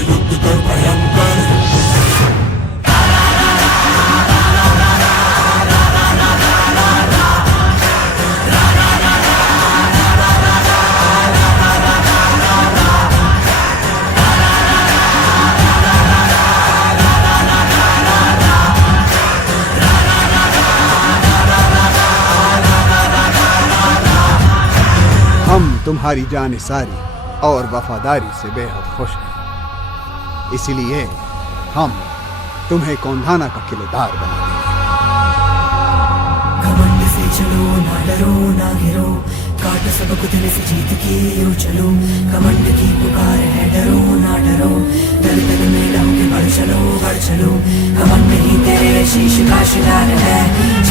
युद्ध कर भयंकर। हम तुम्हारी जानिसारी और वफादारी से बेहद खुश हैं, इसलिए हम तुम्हें कौंधाना का किलेदार बना देंगे। घमंड से चलो, ना डरो ना गिरो, काटो सबक दिल से जीत के यूं चलो। घमंड की पुकार है, डरो ना डरो, दल दल में रहोगे, बढ़ चलो बढ़ चलो। घमंड ही तेरे शीश का शिकार है,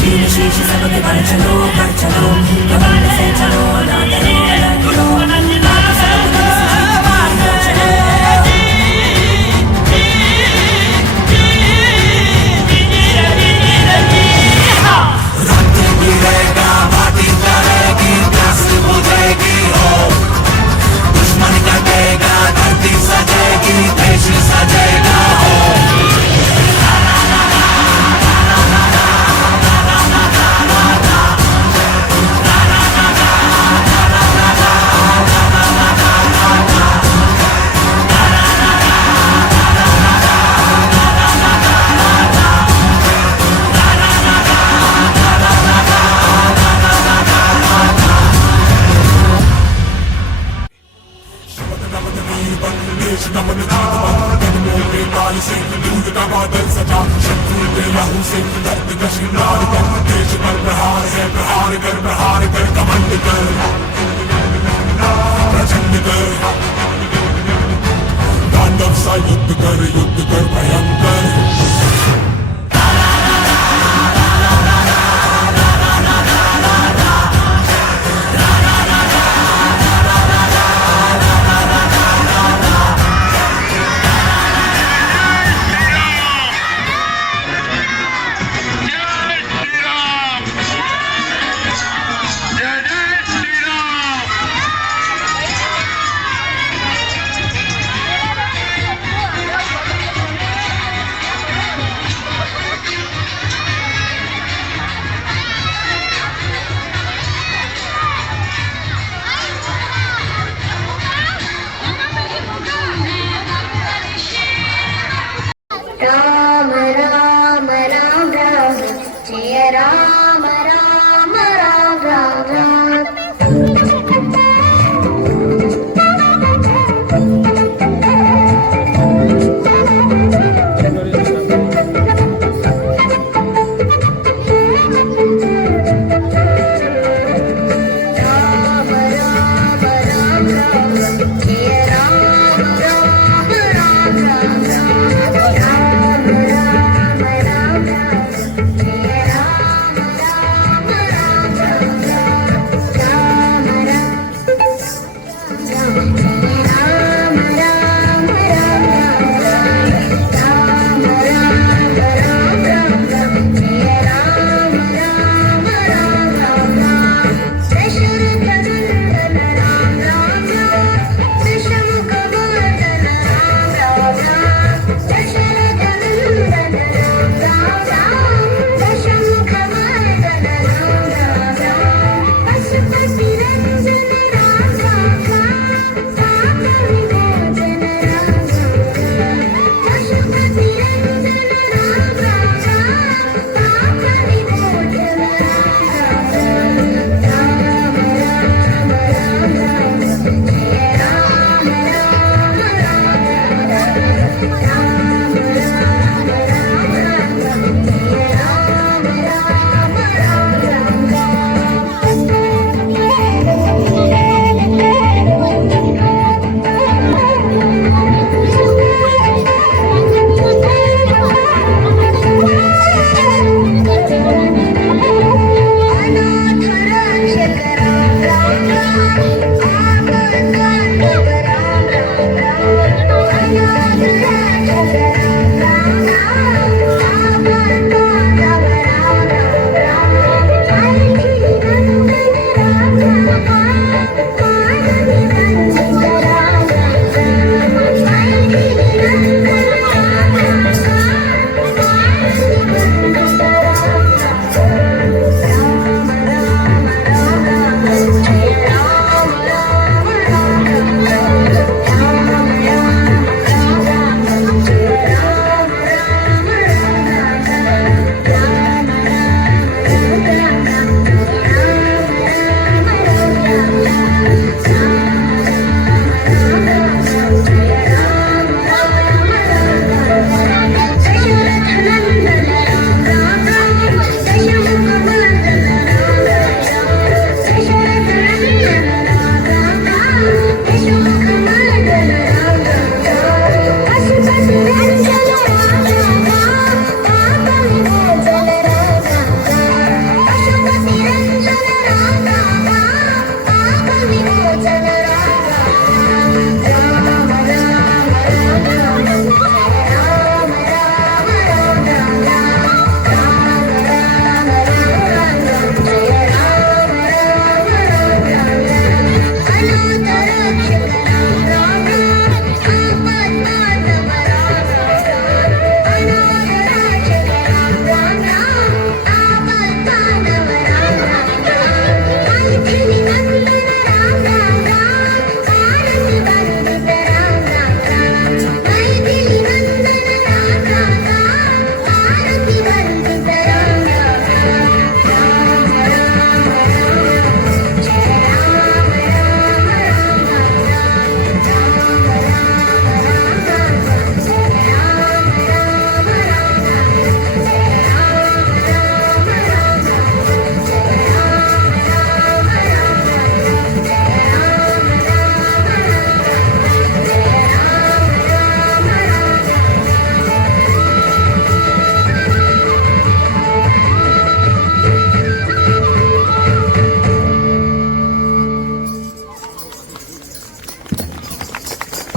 छीन शीश सबके बढ़ चलो बढ़ चलो। घमंड से चलो, ना डरो ना गिरो, काटो सबक दिल से जीत के यूं चलो।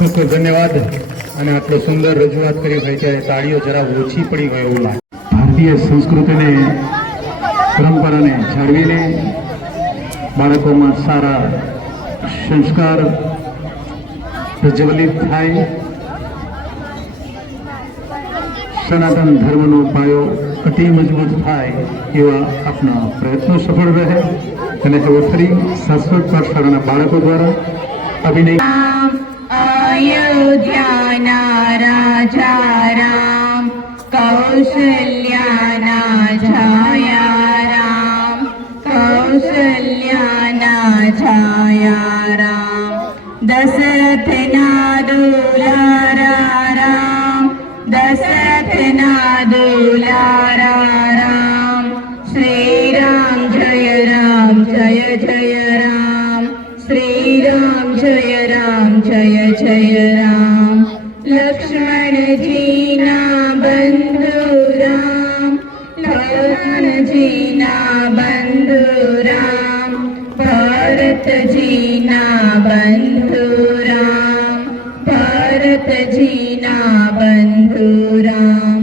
ખૂબ ખૂબ ધન્યવાદ. અને આટલો સુંદર રજૂઆત કરી હોય ત્યારે તાળીઓ જરા ઓછી પડી હોય એવું લાગે. ભારતીય સંસ્કૃતિને પરંપરાને જાળવીને બાળકોમાં સારા સંસ્કાર પ્રજ્વલિત થાય, સનાતન ધર્મનો પાયો અતિ મજબૂત થાય એવા આપણા પ્રયત્નો સફળ રહે. અને હવે ફરી શાશ્વત પાઠશાળાના બાળકો દ્વારા અભિનય. અયોધ્યાના રાજા રામ, કૌશલ્યાના છાયા રામ, કૌશલ્યાના છાયા રામ, દશરથના દુલારા રામ, દશરથના દુલારા રામ. શ્રી રામ જય રામ જય જય રામ, શ્રી રામ જય રામ જય જય રામ. લક્ષ્મણજીના બંધુ રામ, લક્ષ્મણજીના બંધુ રામ, ભરતજીના બંધુ રામ, ભરતજીના બંધુ રામ.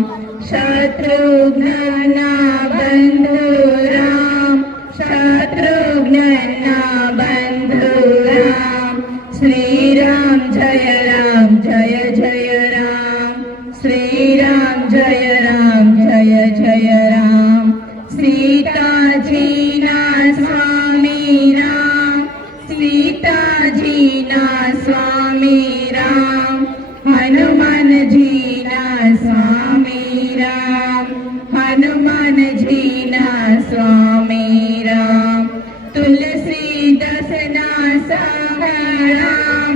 શત્રુઘ્નના બંધુ રામ, શત્રુઘ્નના બંધુ રામ. શ્રી રામ જય રામ જય જય રામ, શ્રી રામ જય રામ જય જય રામ. સીતાજીના સ્વામી રામ, સીતાજીના સ્વામી રામ, હનુમાનજીના સ્વામી રામ, હનુમાનજીના સ્વામી રામ. તુલસીદાસના સ્વામી રામ,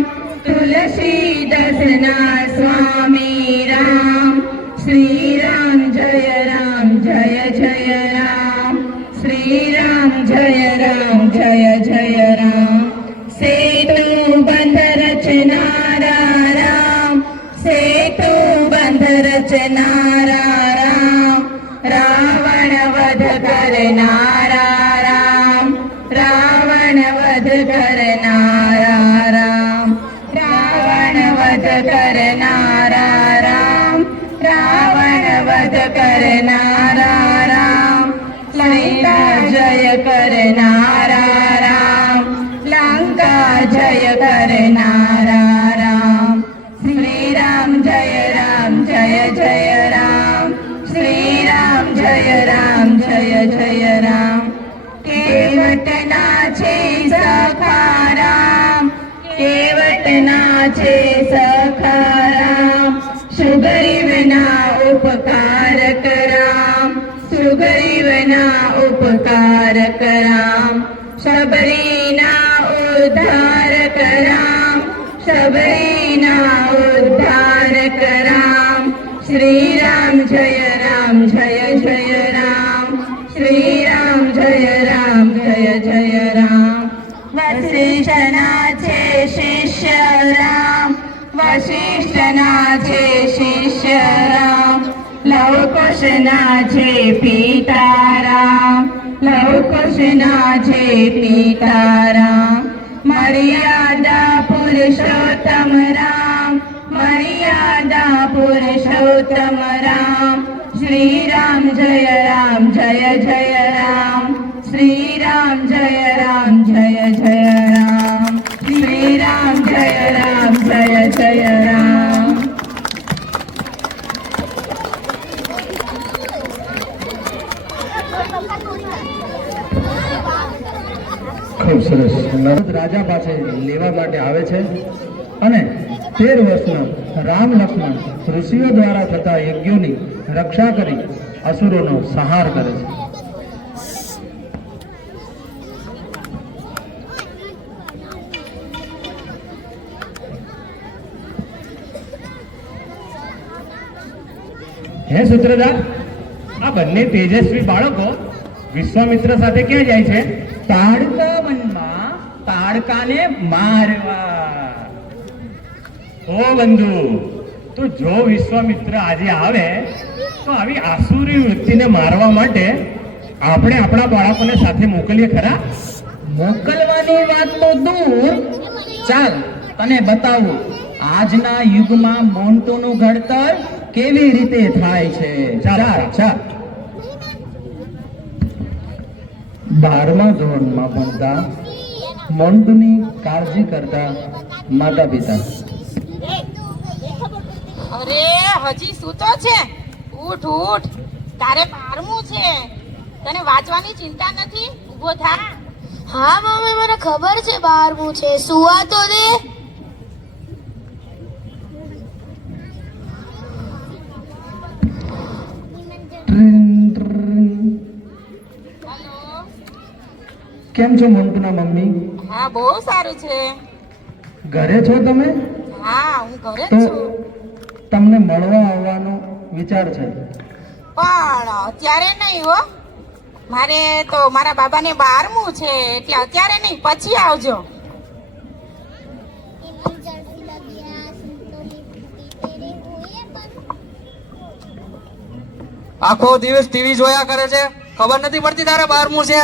તુલસીદાસના સ્વામી રામ. શ્રી રામ જય રામ જય જય રામ, શ્રી રામ જય રામ જય જય રામ. સેતુ બંધ રચનારા રામ, સેતુ બંધ રચનારા રામ. રાવણ વધ કરનારા રામ, રાવણ વધ કરનારા રામ, રાવણ વધ કરનારા રામ, રાવણ વધ કરનારા રામ. લંકા જય કરનારા રામ, લંકા જય કરનારા રામ. શ્રી રામ જય રામ જય જય રામ. શ્રી રામ જય રામ જય જય રામ. કેવટના છે સખારામ, કેવટના છે સખારામ. સુગરીવના ઉપકારક રામ, સુગરીવના ઉપકારક રામ. શબરીના ઉદ્ધારક રામ, શબરીના ઉદ્ધારક રામ. શ્રી રામ જય રામ જય જય રામ. શ્રી રામ જય રામ જય જય રામ. વશિષ્ઠના છે શિષ્ય રામ, વશિષ્ઠના છે શિષ્ય રામ. લવકુશના છે પિતા રામ, લવકુશના છે પિતા રામ. મર્યાદા પુરુષોત્તમ રામ, મર્યાદા પુરુષોત્તમ રામ. શ્રી રામ જય રામ જય જય રામ. શ્રી રામ જય રામ જય જય રામ. શ્રી રામ જય રામ જય જય રામ. ખૂબ સરસ. નરદ રાજા પાસે લેવા માટે આવે છે અને 13 વર્ષના રામ લક્ષ્મણ ઋષિઓ દ્વારા થતા યજ્ઞોની રક્ષા કરી અસુરોનો સંહાર કરે છે. હે સૂત્રધાર, આ બંને તેજસ્વી બાળકો વિશ્વામિત્ર સાથે ક્યાં જાય છે? તાડકા વનમાં તાડકાને મારવા. ઓ બંધુ, તો જો વિશ્વામિત્ર આજે આવે તો આવી આસુરી વ્યક્તિને મારવા માટે આપણે આપણા બાળકોને સાથે મોકલીએ ખરા? મોકલવાની વાત તો દૂર, ચાલ તને બતાવું આજના યુગમાં મોન્ટુનું ઘડતર કેવી રીતે થાય છે. ચાલ ચાલ. 12મા ધોરણમાં ભણતા મોન્ટુની કાળજી કરતા માતા પિતા. અરે હજી સૂતો છે? ઉઠ ઉઠ, તારે 12મું છે. તને વાંચવાની ચિંતા નથી? ઊભો થા. હા મમ્મી, મને ખબર છે 12મું છે. સુવા તો દે. હેલો. કેમ છો મોન્ટુના મમ્મી? હા, બહુ સારું છે. ઘરે છો તમે? હા, હું ઘરે જ તો છું. તમને મળવા આવવાનો વિચાર છે. પણ અત્યારે નહીં હો. મારે તો મારા બાબાને 12મું છે, એટલે અત્યારે નહીં, પછી આવજો. આખો દિવસ ટીવી જોયા કરે છે, ખબર નથી પડતી તારે 12મું છે?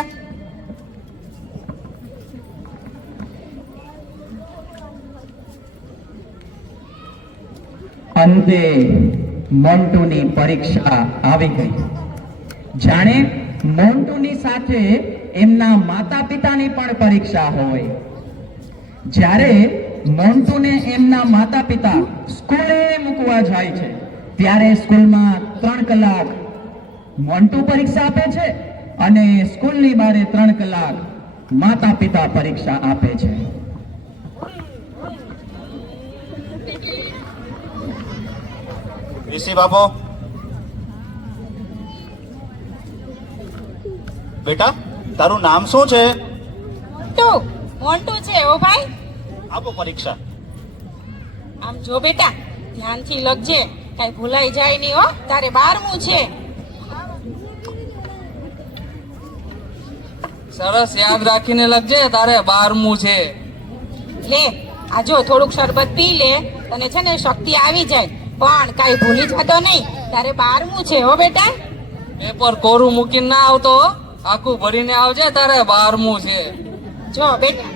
અંતે મોન્ટુની પરીક્ષા આવી ગઈ. જાણે મોન્ટુની સાથે એમના માતા પિતાની પણ પરીક્ષા હોય. જ્યારે મોન્ટુને એમના માતા પિતા સ્કૂલે મૂકવા જાય છે ત્યારે સ્કૂલમાં 3 કલાક મોન્ટુ પરીક્ષા આપે છે અને સ્કૂલની બારે 3 કલાક માતા પિતા પરીક્ષા આપે છે. ઋષિ બાપો, બેટા તારું નામ શું છે? મોન્ટુ છે ઓ ભાઈ. આપો પરીક્ષા. આમ જો બેટા, ધ્યાનથી લખજે, કઈ ભૂલાઈ જાય નહીં હો. તારે 12મું છે. સરસ, યાદ રાખીને લખજે, તારે 12મું છે. લે આ જો થોડુંક શરબત પી લે, તને છે ને શક્તિ આવી જાય. પણ કઈ ભૂલી જતો નહીં, તારે 12મું છે હો બેટા. પેપર કોરું મૂકીને ના આવતો હો, આખું ભરીને આવજે, તારે 12મું છે. જો બેટા,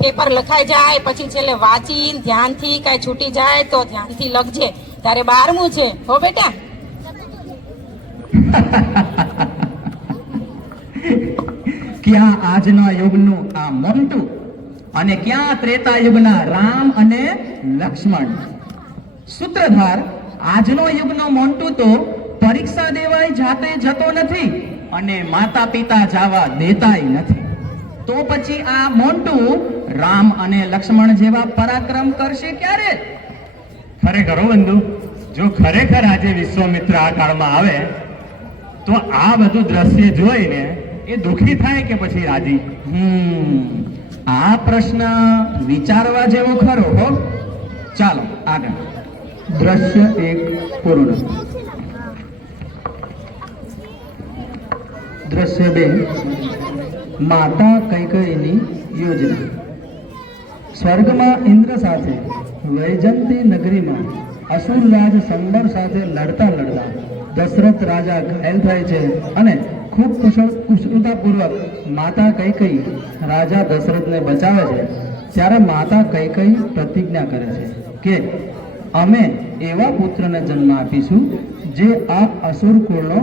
પેપર લખાઈ જાય પછી છેલ્લે વાંચીને ધ્યાનથી કઈ છૂટી જાય તો ધ્યાનથી લખજે. તારે 12મું છે હો બેટા. ક્યાં આજના યુગનું આ મોન્ટુ અને ક્યાં ત્રેતા યુગના રામ અને લક્ષ્મણ. સૂત્રધાર, આજનો યુગનો મોન્ટુ તો પરીક્ષા દેવાય જાતે જતો નથી અને માતા પિતા જવા દેતાય નથી. તો પછી આ મોન્ટુ રામ અને લક્ષ્મણ જેવા પરાક્રમ કરશે ક્યારે? ખરેખર હો બંધુ, જો ખરેખર આજે વિશ્વામિત્ર આ કાળમાં આવે તો આ બધું દ્રશ્ય જોઈને એ દુઃખી થાય કે પછી રાજી? આ પ્રશ્ન વિચારવા જેવો ખરો હો. ચાલો આગળ. દ્રશ્ય 1 પૂર્ણ. દ્રશ્ય 2 માતા કૈકેયીની યોજના. સ્વર્ગમાં ઇન્દ્ર સાથે વૈજંતી નગરીમાં અસુરરાજ સંબર સાથે લડતા લડતા દશરથ રાજા ઘાયલ થાય છે અને ખૂબ કુશળતાપૂર્વક માતા કૈકેયી રાજા દશરથને બચાવે છે. ત્યારે માતા કૈકેયી પ્રતિજ્ઞા કરે છે કે અમે એવા પુત્રને જન્મ આપીશું જે આ અસુર કુળનો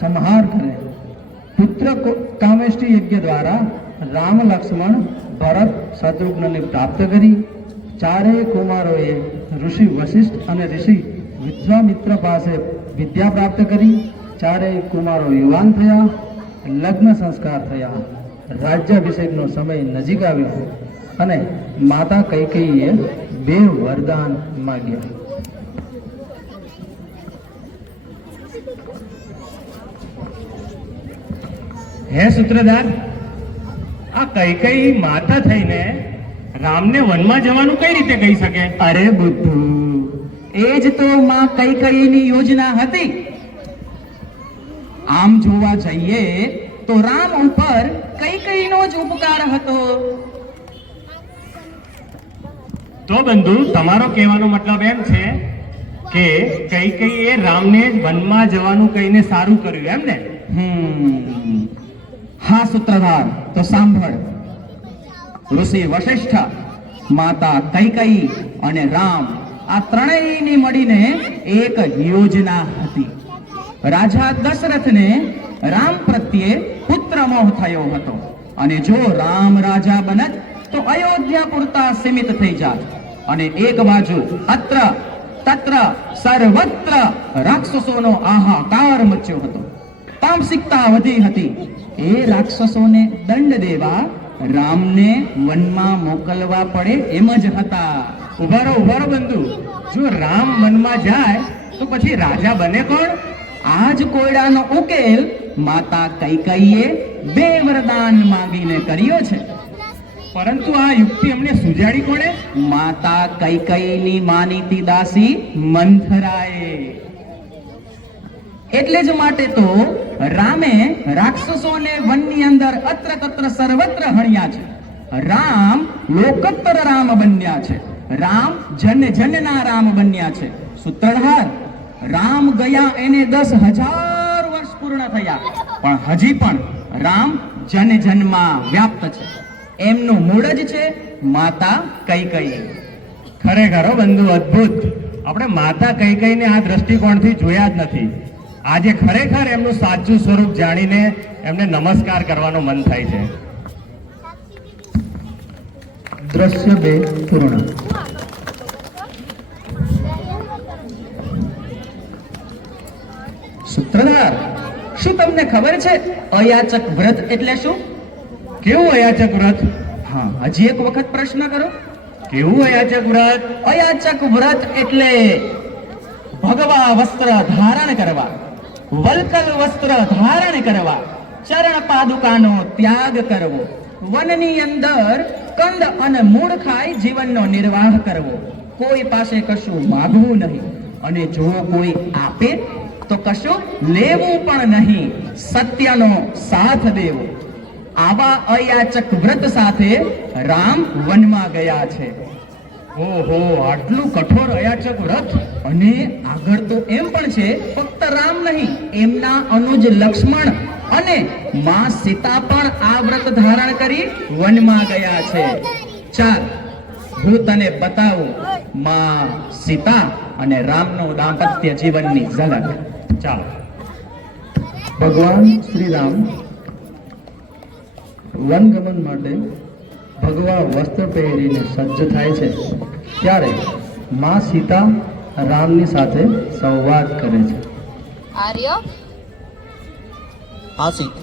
સંહાર કરે. પુત્ર કામેષ્ટિ યજ્ઞ દ્વારા રામ, લક્ષ્મણ, ભરત, શત્રુઘ્નને પ્રાપ્ત કરી. ચારેય કુમારોએ ઋષિ વશિષ્ઠ અને ઋષિ વિશ્વામિત્ર પાસે વિદ્યા પ્રાપ્ત કરી. ચારેય કુમારો યુવાન થયા, લગ્ન સંસ્કાર થયા, રાજ્યાભિષેકનો સમય નજીક આવ્યો અને માતા કૈકેયીએ 2 વરદાન માંગ્યા. હે સૂત્રધાર, આ કૈકેયી માતા થઈને રામને વનમાં જવાનું કઈ રીતે કહી શકે? અરે બુદ્ધુ, એ જ તો માં કૈકેયીની યોજના હતી. આમ જોવા જઈએ તો રામ ઉપર કૈકેયીનો જ ઉપકાર હતો. તો બંધુ, તમારો કહેવાનો મતલબ એમ છે કે કૈકેયીએ રામને વનમાં જવાનું કહીને સારું કર્યું, એમ ને? હા સૂત્રધાર, તો સાંભળ. ઋષિ વશિષ્ઠ, માતા કૈકેયી અને રામ આ ત્રણેયની મળીને એક યોજના હતી. રાજા દશરથને રામ પ્રત્યે પુત્ર મોહ થયો હતો અને જો રામ રાજા બનત તો અયોધ્યા પૂરતા સીમિત થઈ જાત અને એક બાજુ અત્ર તત્ર સર્વત્ર રાક્ષસોનો આહાકાર મચ્યો હતો. તામસિકતા વધી હતી. એ રાક્ષસોને દંડ દેવા રામને વનમાં મોકલવા પડે એમ જ હતા. ઉભારો બંધુ, જો રામ વનમાં જાય તો પછી રાજા બને કોણ? આ જ કોયડાનો ઉકેલ માતા કૈકેયીએ 2 વરદાન માંગીને કર્યો છે. પરંતુ આ યુક્તિ અમને સુજાડી કોણે? માતા કૈકેયીની માનીતી દાસી મંથરાએ. એટલે જ માટે તો રામે રાક્ષસોને વનની અંદર અત્ર તત્ર સર્વત્ર હણ્યા છે. રામ લોકોત્તર રામ બન્યા છે. રામ જન જનના રામ બન્યા છે. સૂત્રધાર, રામ ગયા એને 10,000 વર્ષ પૂર્ણ થયા પણ હજી પણ રામ જન જનમાં વ્યાપ્ત છે. એમનું મૂળ જ છે માતા કૈકેયી. ખરેખર બંધુ, અદ્ભુત. આપણે માતા કૈકેયીને આ દ્રષ્ટિકોણથી જોયા જ નથી. આજે ખરેખર એમનું સાચું સ્વરૂપ જાણીને એમને નમસ્કાર કરવાનો મન થાય છે. દ્રશ્ય 2 પૂર્ણ. સૂત્રધાર, શું તમને ખબર છે અયાચક વ્રત એટલે શું? કેવું અયાચક વ્રત? હા, હજી એક વખત પ્રશ્ન કરો. કેવું અયાચક વ્રત? અયાચક વ્રત એટલે ભગવા વસ્ત્ર ધારણ કરવા, વલ્કલ વસ્ત્ર ધારણ કરવા, ચરણ પાદુકાનો ત્યાગ કરવો, વનની અંદર કંદ અને મૂળ ખાઈ જીવનનો નિર્વાહ કરવો, કોઈ પાસે કશું માગવું નહીં અને જો કોઈ આપે તો કશું લેવું પણ નહીં, સત્યનો સાથ દેવો. આવા અયાચક વ્રત સાથે રામ વનમાં ગયા છે. ઓહો, આટલું કઠોર અયાચક વ્રત! અને આગળ તો એમ પણ છે, ફક્ત રામ નહીં, એમના અનુજ લક્ષ્મણ અને માં સીતા પણ આ વ્રત ધારણ કરી વનમાં ગયા છે. ચાલ, હું તને બતાવું માં સીતા અને રામનો દાંપત્ય જીવનની ઝલક. ચાલ. ભગવાન શ્રી રામ વનગમન માટે ભગવા વસ્ત્ર પહેરીને સજ્જ થાય છે ત્યારે માં સીતા રામની સાથે સંવાદ કરે છે. આર્ય, હા સીતે.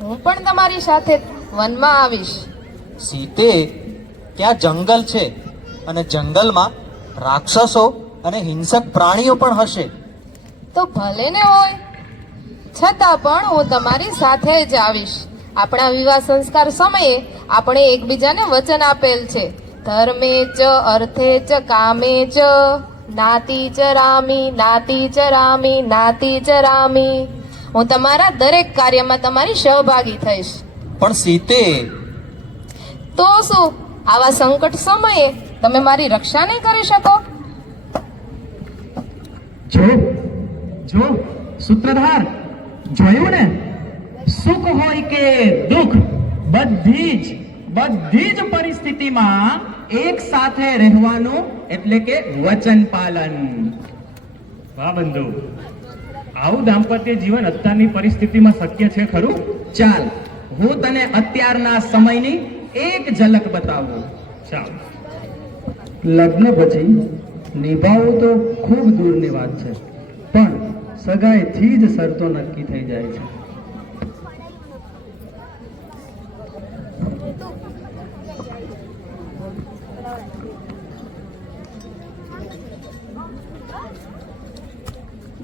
હું પણ તમારી સાથે વનમાં આવીશ. સીતે, ત્યાં જંગલ છે અને જંગલમાં રાક્ષસો અને હિંસક પ્રાણીઓ પણ હશે. તો ભલે ને હોય, છતાં પણ હું તમારી સાથે જ આવીશ. આપણા વિવાહ સંસ્કાર સમયે આપણે એકબીજાને વચન આપેલ છે, ધર્મે ચ અર્થે ચ કામે ચ નાતી ચ રામી, નાતી ચ રામી, નાતી ચ રામી. હું તમારા દરેક કાર્યમાં તમારી સહભાગી થઈશ. પણ સીતે, તો શું, આવા સંકટ સમયે તમે મારી રક્ષા નહીં કરી શકો? જો જો સૂત્રધાર, જોયું ને? સુખ હોય કે દુઃખ, બધી જ પરિસ્થિતિમાં એક સાથે રહેવાનું એટલે કે વચન પાલન. વાહ બંધુ, આવું દાંપત્ય જીવન અત્યારની પરિસ્થિતિમાં શક્ય છે ખરું? ચાલ, હું તને અત્યારના સમયની એક ઝલક બતાવું. ચાલ. લગ્ન પછી નિભાવવું તો ખૂબ દૂરની વાત છે, પણ સગાઈથી જ શરતો નક્કી થઈ જાય છે.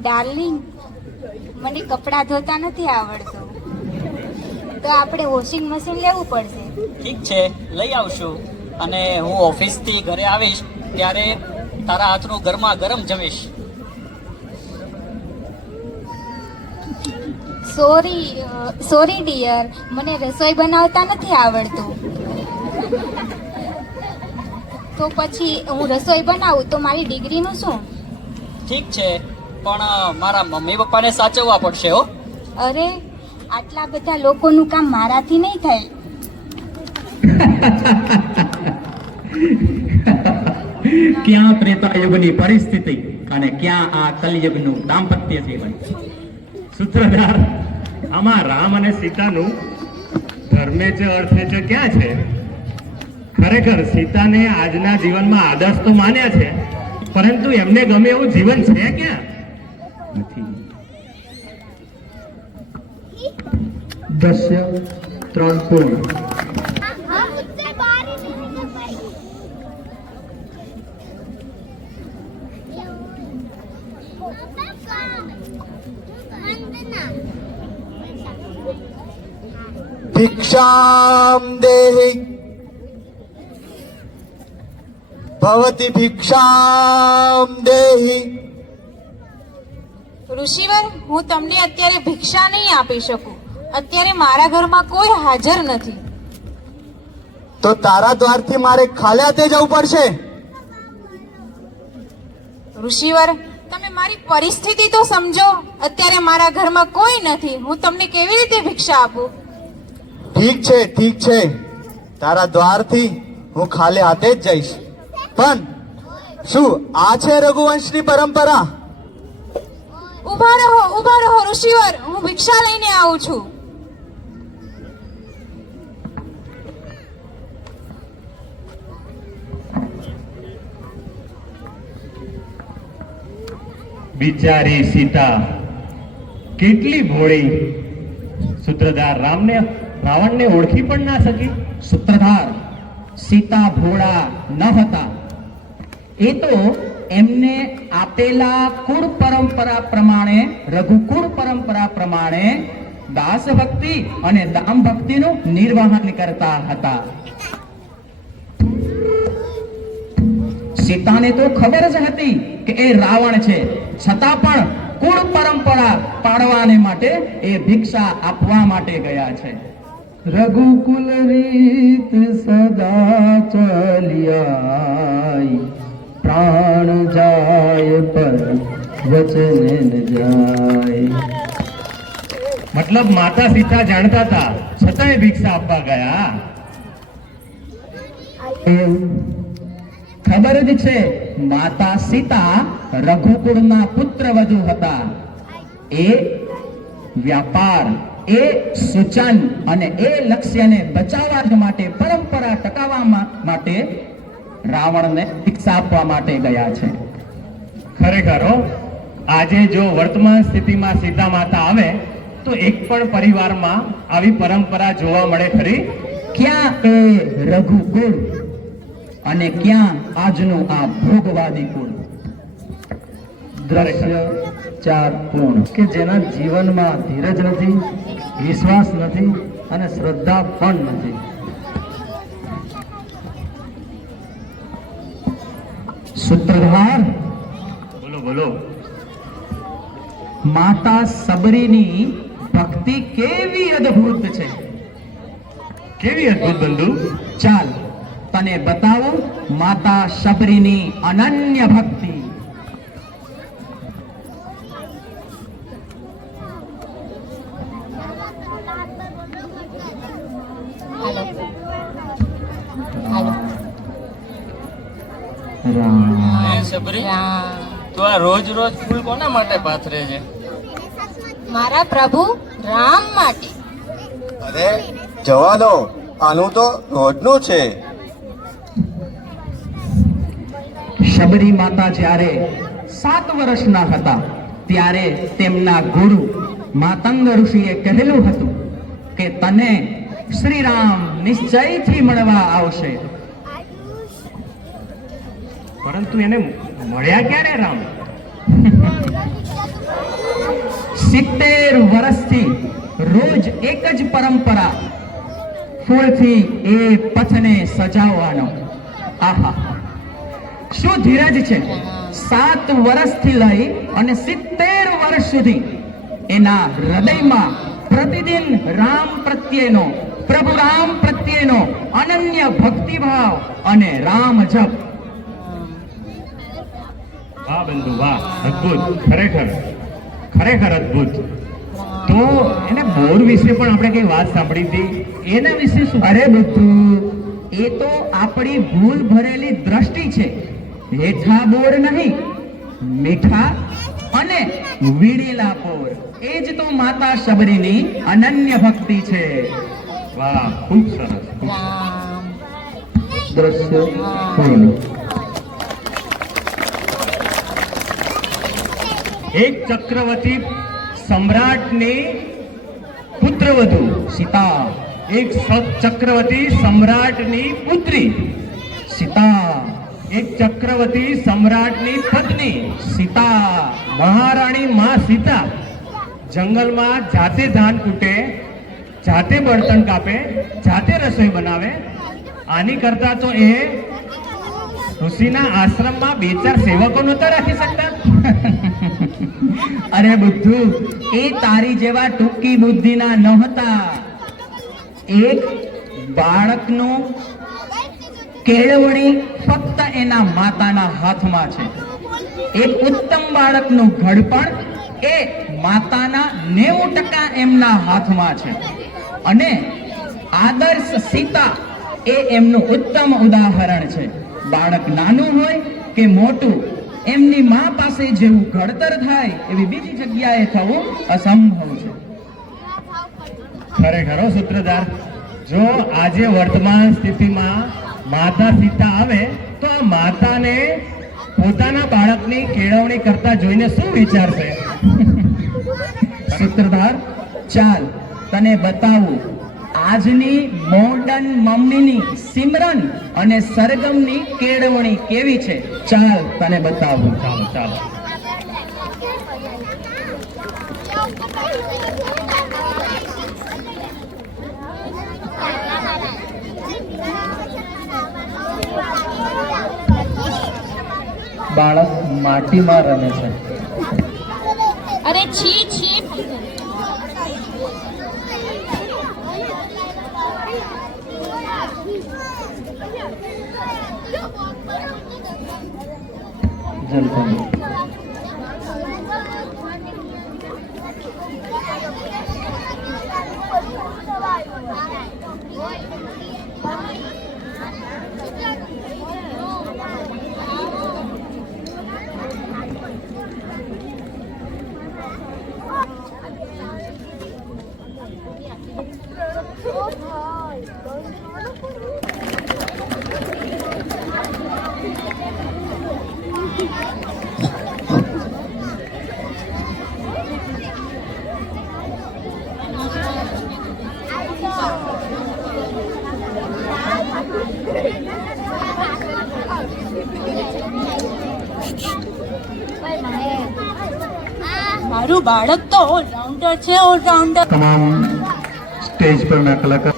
ડાર્લિંગ, મને કપડાં ધોતા નથી આવડતું, તો આપણે વોશિંગ મશીન લેવું પડશે. ઠીક છે, લઈ આવશું. અને હું ઓફિસથી ઘરે આવીશ ત્યારે તારા હાથનું ગરમા ગરમ જમીશ. સોરી ડિયર, મને રસોઈ બનાવતા નથી આવડતું. તો પછી હું રસોઈ બનાવું તો મારી ડિગ્રીનું શું? ઠીક છે, પણ મારા મમ્મી પપ્પાને સાચવવા પડશે હો. અરે, આટલા બધા લોકોનું કામ મારાથી નહીં થાય. ક્યાં ત્રેતાયુગની પરિસ્થિતિ અને ક્યાં આ કલયુગનું દાંપત્ય જીવન. સૂત્રધાર, આમાં રામ અને સીતાનું ધર્મે છે અર્થે છે ક્યાં છે? ખરેખર સીતાને આજના જીવનમાં આદર્શ તો માન્યા છે, પરંતુ એમને ગમે એવું જીવન છે ક્યાં? નથી. દશ્ય 3 પૂર્ણ. ભિક્ષામ દેહી ભવતી ભિક્ષામ દેહી. ઋષિવર, હું તમને અત્યારે ભિક્ષા નહીં આપી શકું. અત્યારે મારા ઘરમાં કોઈ હાજર નથી. તો તારા દ્વારથી મારે ખાલી જવું પડશે. ઋષિવર, તમે મારી પરિસ્થિતિ તો સમજો. અત્યારે મારા ઘરમાં કોઈ નથી. હું તમને કેવી રીતે ભિક્ષા આપું? ઠીક છે, તારા દ્વારથી હું ખાલી હાથે જ જઈશ. પણ શું આ છે રઘુવંશની પરંપરા? ઊભા રહો ઋષિવર, હું ભિક્ષા લઈને આવું છું. બિચારી સીતા કેટલી ભોળી. સૂત્રધાર રાવણને ઓળખી પણ ના શકી. સૂત્રધાર, સીતા ભોળા ન હતા. એ તો એમને આપેલા કુળ પરંપરા પ્રમાણે, રઘુકુળ પરંપરા પ્રમાણે દાસ ભક્તિ અને દામ ભક્તિનું નિર્વહન કરતા હતા. સીતાને તો ખબર જ હતી કે એ રાવણ છે, છતાં પણ કુળ પરંપરા પાળવાને માટે એ ભિક્ષા આપવા માટે ગયા છે. રઘુકુલ રીત સદા ચલિયાઈ, પ્રાણ જાય પર વચન ન જાય. મતલબ માતા સીતા જાણતા હતા, છતાંય ભિક્ષા આપવા ગયા. ખબર જ છે, માતા સીતા રઘુકુળના પુત્ર વધુ હતા. એ વ્યાપાર એ સૂચન અને એ લક્ષ્યને બચાવવા જ માટે, પરંપરા ટકાવવા માટે રાવણને શિક્ષા આપવા માટે ગયા છે. ખરેખર હો, આજે જો વર્તમાન સ્થિતિમાં સીતા માતા આવે તો એક પણ પરિવારમાં આવી પરંપરા જોવા મળે ખરી? ક્યાં એ રઘુકુળ અને ક્યાં આજનું આ ભોગવાદી કુળ? દ્રશ્ય 4 પૂર્ણ. કે જેના જીવનમાં ધીરજ નથી, વિશ્વાસ નથી અને શ્રદ્ધા પણ નથી. સૂત્રધાર, બોલો બોલો. માતા સબરીની ભક્તિ કેવી અદ્ભુત છે. કેવી અદ્ભુત બંધુ? ચાલ તને બતાવું માતા શબરીની અનન્ય ભક્તિ. સબરી, તો આ રોજ રોજ ફૂલ કોના માટે પાથરે છે? મારા પ્રભુ રામ માટે. અરે જવા દો, આનું તો રોજનું છે. શબરી માતા જ્યારે 7 વર્ષના હતા ત્યારે તેમના ગુરુ માતંગ ઋષિએ કહેલું હતું કે તને શ્રી રામ નિશ્ચયથી મળવા આવશે. પરંતુ એને મળ્યા ક્યારે રામ? 70 વર્ષથી રોજ એક જ પરંપરા, ફૂલથી એ પથને સજાવવાનો. આહા, શું ધીરજ છે! 7 વર્ષથી લઈ અને 70 વર્ષ સુધી એના હૃદયમાં પ્રતિદિન રામ પ્રત્યેનો, પ્રભુ રામ પ્રત્યેનો અનન્ય ભક્તિભાવ અને રામ જપ. વાહ બંધુ વાહ, અદ્ભુત, ખરેખર ખરેખર અદ્ભુત. તો એને બોર વિશે પણ આપણે કઈ વાત સાંભળી હતી, એના વિશે શું? અરે બધું એ તો આપણી ભૂલ ભરેલી દ્રષ્ટિ છે. હેઠા બોર નહીં, મીઠા અને વીડેલા પોર, એ જ તો માતા શબરીની અનન્ય ભક્તિ છે. વાહ, ખૂબ સરસ. દ્રશ્ય પૂર્ણ. એક ચક્રવર્તી સમ્રાટની પુત્રવધુ સીતા, એક ચક્રવર્તી સમ્રાટની પુત્રી સીતા, એક ચક્રવર્તી સમ્રાટની પત્ની સીતા, મહારાણી માં સીતા જંગલમાં જાતે ધાન કૂટે, જાતે બળતણ કાપે, જાતે રસોઈ બનાવે. આની કરતા તો એ ઋષિના આશ્રમમાં 2-4 સેવકો નહોતા રાખી શકતા? અરે બુદ્ધુ, એ તારી જેવા ટૂંકી બુદ્ધિના નહોતા. એક બાળકનું કેળવણી ફક્ત એના માતાના હાથમાં છે. એક ઉત્તમ બાળકનું ઘડપણ એ માતાના 90% એમના હાથમાં છે. અને આદર્શ સીતા એ એમનું ઉત્તમ ઉદાહરણ છે. બાળક નાનું હોય કે મોટું, એમની મા પાસે જેવું ઘડતર થાય એવી બીજી જગ્યાએ થવું અસંભવ છે. ખરેખર સૂત્રધાર, જો આજે વર્તમાન સ્થિતિમાં માતા સીતા આવે તો આ માતાને પોતાના બાળકની કેળવણી કરતા જોઈને શું વિચારશે? સૂત્રધાર, ચાલ તને બતાવું આજની મોડર્ન મમ્મીની સિમરન અને સરગમની કેળવણી કેવી છે. ચાલ તને બતાવું. ચાલો ચાલો. બાળક માટીમાં રમે છે. અરે છી છી. જલકંડ. મારું બાળક તો ઓલરાઉન્ડર છે, ઓલરાઉન્ડર. તમામ સ્ટેજ પરના કલાકાર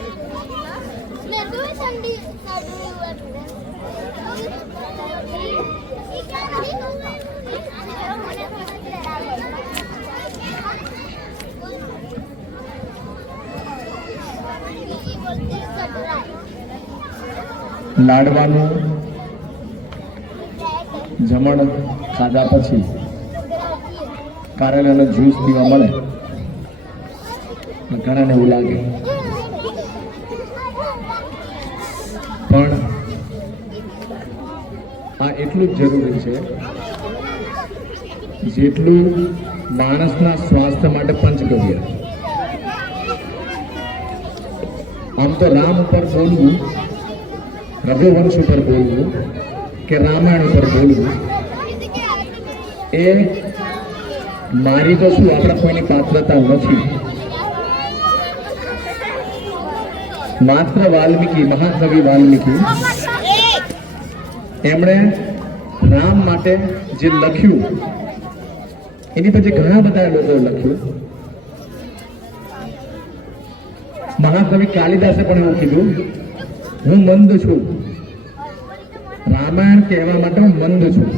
લાડવાનું જમણ ખાધા પછી કારેલાનો જ્યુસ પીવા મળે, ઘણાને એવું લાગે, પણ આ એટલું જ જરૂરી છે જેટલું માણસના સ્વાસ્થ્ય માટે પંચગવ્ય. આમ તો રામ ઉપર બોલવું, રઘુવંશ ઉપર બોલવું કે રામાયણ ઉપર બોલવું એ મારી તો શું આપણા કોઈની પાત્રતા નથી. માત્ર વાલ્મીકી, મહાકવિ વાલ્મીકી, એમણે રામ માટે જે લખ્યું એની પછી ઘણા બધા લોકો લખ્યું. મહાકવિ કાલિદાસે પણ એવું કીધું, હું મંદ છું, રામાયણ કહેવા માટે હું મંદ છું.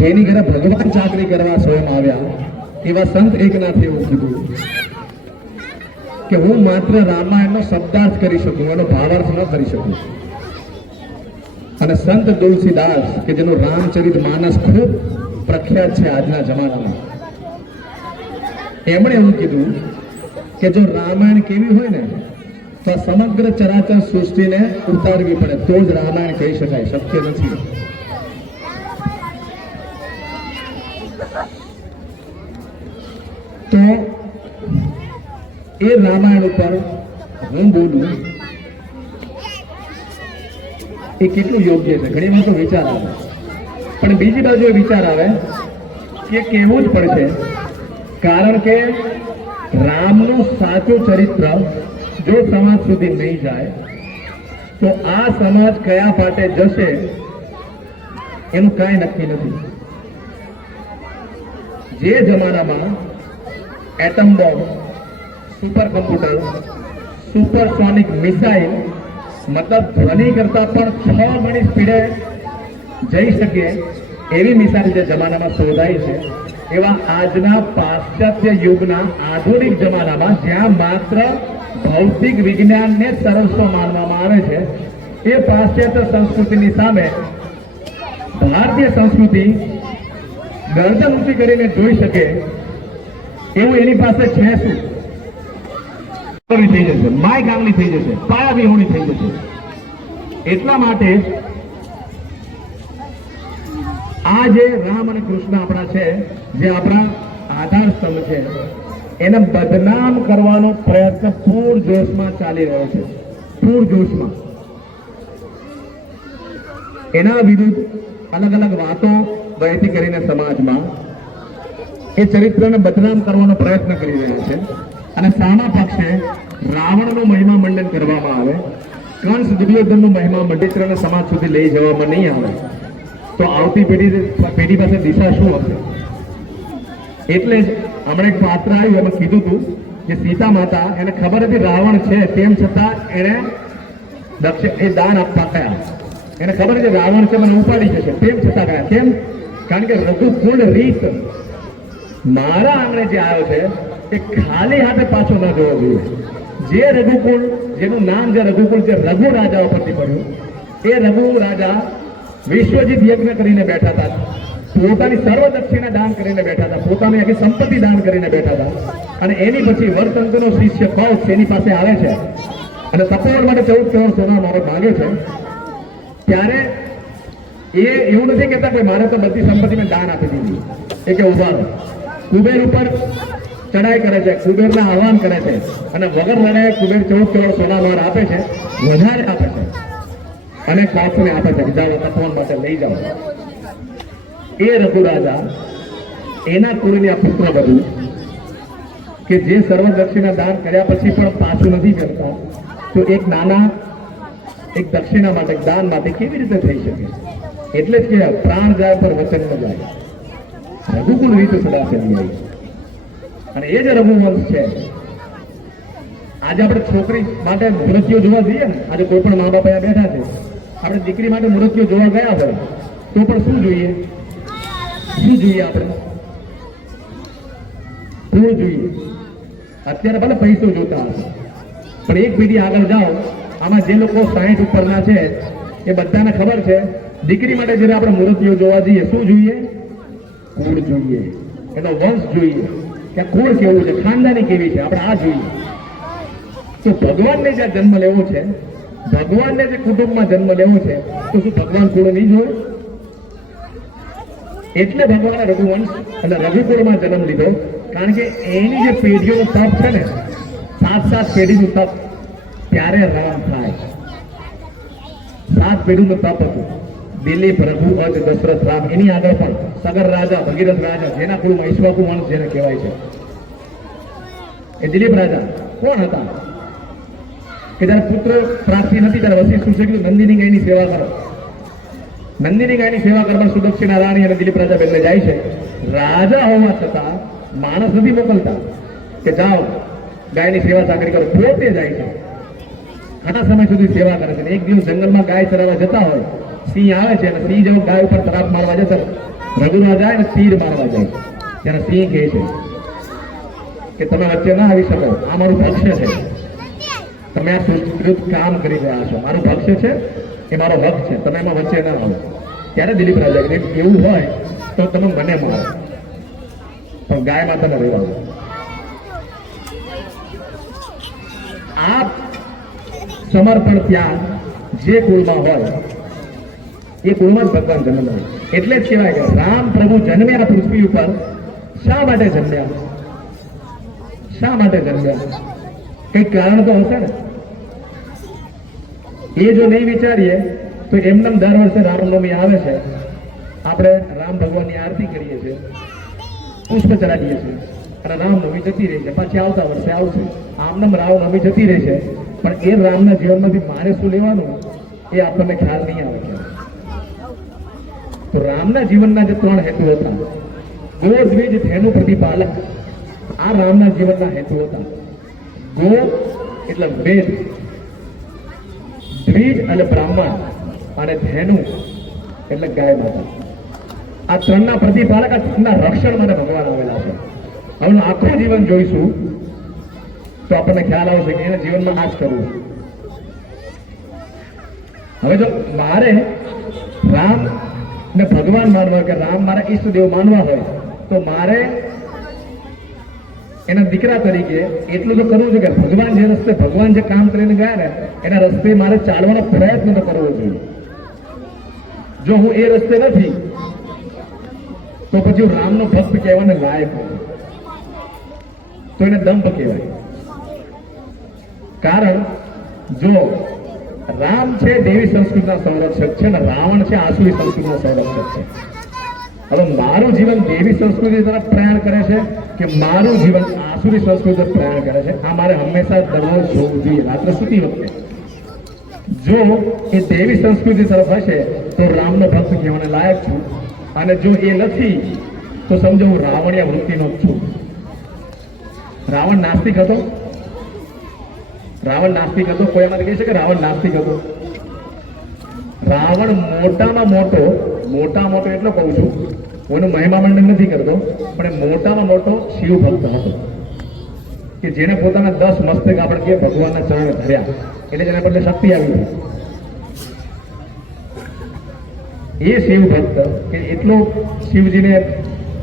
જેની ઘરે ભગવાન ચાકરી કરવા સ્વયં આવ્યા એવા સંત એકનાથે એવું કીધું કે હું માત્ર રામાયણનો શબ્દાર્થ કરી શકું, એનો ભાવાર્થ ન કરી શકું. અને સંત તુલસીદાસ કે જેનું રામચરિત માનસ ખૂબ પ્રખ્યાત છે આજના જમાનામાં, એમણે એવું કીધું કે જો રામાયણ કેવી હોય ને તો સમગ્ર ચરાચર સૃષ્ટિને ઉતારવી પડે તો જ રામાયણ કહી શકાય, શક્ય નથી. તો એ રામાયણ ઉપર હું બોલું એ કેટલું યોગ્ય છે. ઘણી વાર તો વિચાર આવે, પણ બીજી બાજુ એ વિચાર આવે કે કહેવું જ પડશે, કારણ કે રામનું સાચું ચરિત્ર જો સમાજ સુધી નહીં જાય તો આ સમાજ કયા પાટે જશે એનું કાંઈ નક્કી નથી. જે જમાનામાં atom bomb, super computer, supersonic missile, મતલબ ધ્વનિ કરતા પણ 6 ગણી સ્પીડે જઈ શકે એવી મિસાઇલ જે જમાનામાં શોધાઈ છે, એવા આજના પાશ્ચાત્ય યુગના આધુનિક જમાનામાં જ્યાં માત્ર ભૌતિક વિજ્ઞાનને સર્વસ્વ માનવામાં આવે છે, એ પાશ્ચાત્ય સંસ્કૃતિની સામે ભારતીય સંસ્કૃતિ ગરદન ઊંચી કરીને જોઈ શકે એવું એની પાસે છે શું? થઈ જશે, માય ગામની થઈ જશે, પાયા વિહોણી થઈ જશે. એટલા માટે આ જે રામ અને કૃષ્ણ આપણા છે, જે આપણા આધાર સ્તંભ છે, એને બદનામ કરવાનો પ્રયત્ન પૂરજોશમાં ચાલી રહ્યો છે, પૂરજોશમાં. એના વિરુદ્ધ અલગ અલગ વાતો વહેતી કરીને સમાજમાં એ ચરિત્રને બદનામ કરવાનો પ્રયત્ન કરી રહ્યા છે. અને સામા પક્ષે રાવણનું મહિમા મંડન કરવામાં આવે, કંસ દુર્યોધનનું મહિમા મંડિત્રને સમાજ સુધી લઈ જવામાં નહીં આવે તો આવતી પેઢી પાસે દિશા શું હશે? એટલે જ હમણાં એક પાત્ર આવ્યું, એમાં કીધું હતું કે સીતા માતા એને ખબર હતી રાવણ છે, તેમ છતાં એને એ દાન આપવા ગયા. એને ખબર છે રાવણ છે, મને ઉપાડી જશે, તેમ છતાં ગયા. કેમ? કારણ કે રઘુકુળ રીત મારા આંગણે જે આવ્યો છે એ ખાલી હાથે પાછો ન જવો જોઈએ. જે રઘુકુળ, જેનું નામ જે રઘુકુળ છે, રઘુ રાજા ઉપરથી પડ્યું, એ રઘુ રાજા વિશ્વજીત યજ્ઞ કરીને બેઠા હતા, પોતાની સર્વ દક્ષિણા દાન કરીને બેઠા હતા, પોતાની આખી સંપત્તિ દાન કરીને બેઠા હતા. અને એની પછી વર્તંતુનો શિષ્ય કૌશ એની પાસે આવે છે અને તપોવન માટે 14 કરોડ સોના મારો માંગે છે. ત્યારે એ એવું નથી કહેતા કે મારે તો બધી સંપત્તિ મેં દાન આપી દીધી. એ કે ઉભા રહો, કુબેર ઉપર ચડાઈ કરે છે, કુબેરના આહવાન કરે છે અને વગર લડાય કુબેર 14 કરોડ સોના માર આપે છે, વધારે આપે છે અને કૌશને આપે છે, જાઓ તપોવન માટે લઈ જાઓ. એ રઘુ રાજા એના કુળની આ પુત્ર બધું કે જે સર્વ દક્ષિણા દાન કર્યા પછી પણ પાછું નથી કરતા, તો એક નાના એક દક્ષિણા માટે, દાન માટે કેવી રીતે થઈ શકે? એટલે જ કે પ્રાણ જાય પર વચન ન જાય. રઘુકુળ રીત સદા ચાલી આવી અને એ જે રઘુવંશ છે. આજે આપણે છોકરી માટે મૂર્તિઓ જોવા જઈએ ને, આજે કોઈ પણ મા બાપ અહીંયા બેઠા છે, આપણે દીકરી માટે મૂર્તિઓ જોવા ગયા હોય તો પણ શું જોઈએ? શું જોઈએ? આપણે કુળ જોઈએ. અત્યારે ભલે પૈસો જોતા હશે, પણ એક પેઢી આગળ જાઓ, આમાં જે લોકો 60 ઉપરના છે એ બધાને ખબર છે દીકરી માટે જ્યારે આપણે મૂર્તિઓ જોવા જઈએ શું જોઈએ? કુળ જોઈએ, એનો વંશ જોઈએ કે કુળ કેવું છે, ખાનદાની કેવી છે, આપણે આ જોઈએ. તો ભગવાનને જ્યાં જન્મ લેવો છે, ભગવાનને જે કુટુંબમાં જન્મ લેવો છે, તો શું ભગવાન કુળ નહીં જોવે? એટલે ભગવાને રઘુવંશ અને રઘુકુળમાં જન્મ લીધો, કારણ કે એની જે પેઢીઓનું તપ છે ને, 7 પેઢીનું તપ, ત્યારે રામ થાય. 7 પેઢીનું તપ હતું. દિલીપ, રઘુ, અજ, દશરથ, રામ. એની આગળ પણ સગર રાજા, ભગીરથ રાજા, જેના કુળમાં ઈશ્વાકુ વંશ જેને કહેવાય છે, એ દિલીપ રાજા કોણ હતા? કે જયારે પુત્ર પ્રાપ્તિ નથી ત્યારે વશિષ્ઠ શું કીધું? નંદિની ગાયની સેવા કરો. નંદિની ગાયની સેવા કરવા સુદક્ષિણા રાણી અને દિલીપ રાજા બંને જાય છે. રાજા હોવા છતાં માણસ નથી મોકલતા કે જાઓ ગાયની સેવા ચાકરી કરો, પોતે જાય છે. ઘણા સમય સુધી સેવા કરે છે. એક દિવસ જંગલમાં ગાય ચરાવવા જતા હોય, સિંહ આવે છે અને સિંહ જેવો ગાય ઉપર તરાપ મારવા જતા રઘુરાજ જાય અને તીર મારવા જાય. ત્યારે સિંહ કહે છે કે તમે વચ્ચે ના આવી શકો, આ મારું ભક્ષ્ય છે, તમે આ સુસ્કૃત કામ કરી રહ્યા છો, મારું ભક્ષ્ય છે, એ મારો હક છે, તમે એમાં વચ્ચે ના આવો. ત્યારે દિલીપ રાજા કહે એવું હોય તો તમે મને મારો, પણ ગાય માતાને રહેવા દો. આ સમર્પણ ત્યાં જે કુળમાં હોય એ કુળમાં જ ભગવાન જન્મ લે. એટલે જ કહેવાય કે રામ પ્રભુ જન્મ્યા પૃથ્વી ઉપર. શા માટે જન્મ્યા? શા માટે જન્મ્યા? કઈક કારણ તો હશે ને. એ જો નહીં વિચારીએ તો એમને દર વર્ષે રામનવમી આવે છે, આપણે રામ ભગવાનની આરતી કરીએ છીએ, પુષ્પ ચડાવીએ છીએ અને રામનવમી જતી રહી છે, પાછી આવતા વર્ષે આવશે. આમનામ રામનવમી જતી રહી છે, પણ એ રામના જીવનમાંથી મારે શું લેવાનું એ આપણને ખ્યાલ નહીં આવે છે. તો રામના જીવનના જે 3 હેતુ હતા, ગો, દ્વિજ, ધેનુ પ્રતિપાલક, આ રામના જીવનના હેતુ હતા. ગો એટલે વેદ, દ્વિજ એટલે બ્રાહ્મણ, અને ધેનુ એટલે ગાય માતા. આ 3ના પ્રતિપાલક, આ 3ના રક્ષણ માટે ભગવાન આવેલા છે. હવે આખું જીવન જોઈશું તો આપણને ખ્યાલ આવશે કે એના જીવનમાં આ જ કરવું. હવે જો મારે રામ ને ભગવાન માનવા કે રામ મારા ઈષ્ટદેવ માનવા હોય તો મારે એના દીકરા તરીકે એટલું તો કરવું છે કે ભગવાન જે રસ્તે ભગવાન જે કામ કરીને ગયા ને એના રસ્તે મારે ચાલવાનો પ્રયત્ન તો કરવો જોઈએ. જો હું એ રસ્તે નથી તો પછી હું રામનો ભક્ત કહેવાને લાયક હોય તો એને દંભ કહેવાય. કારણ જો રામ છે દેવી સંસ્કૃતિના સંરક્ષક છે ને રાવણ છે આસુરી સંસ્કૃતિના સંરક્ષક છે. હવે મારું જીવન દેવી સંસ્કૃતિ તરફ પ્રયાણ કરે છે કે મારું જીવન આસુરી સંસ્કૃતિ તરફ પ્રયાણ કરે છે, આ મારે હંમેશા દરરોજ જોવું જોઈએ. રાત્રે સૂતી વખતે જો એ દેવી સંસ્કૃતિ તરફ હશે તો રામનો ભક્ત કહેવાને લાયક છું, અને જો એ નથી તો સમજો હું રાવણીય વૃત્તિનો જ છું. રાવણ નાસ્તિક હતો. રાવણ નાસ્તિક હતો. કોઈ અમારે કહી શકે રાવણ નાસ્તિક હતો? રાવણ મોટામાં મોટો એટલો કહું છું, કોઈનું મહિમા મંડન નથી કરતો, પણ એ મોટામાં મોટો શિવ ભક્ત હતો કે જેને પોતાના 10 મસ્તક આપણે કે ભગવાનના ચરણે ધર્યા એટલે જેના પર શક્તિ આવી. એ શિવ ભક્ત કે એટલો શિવજીને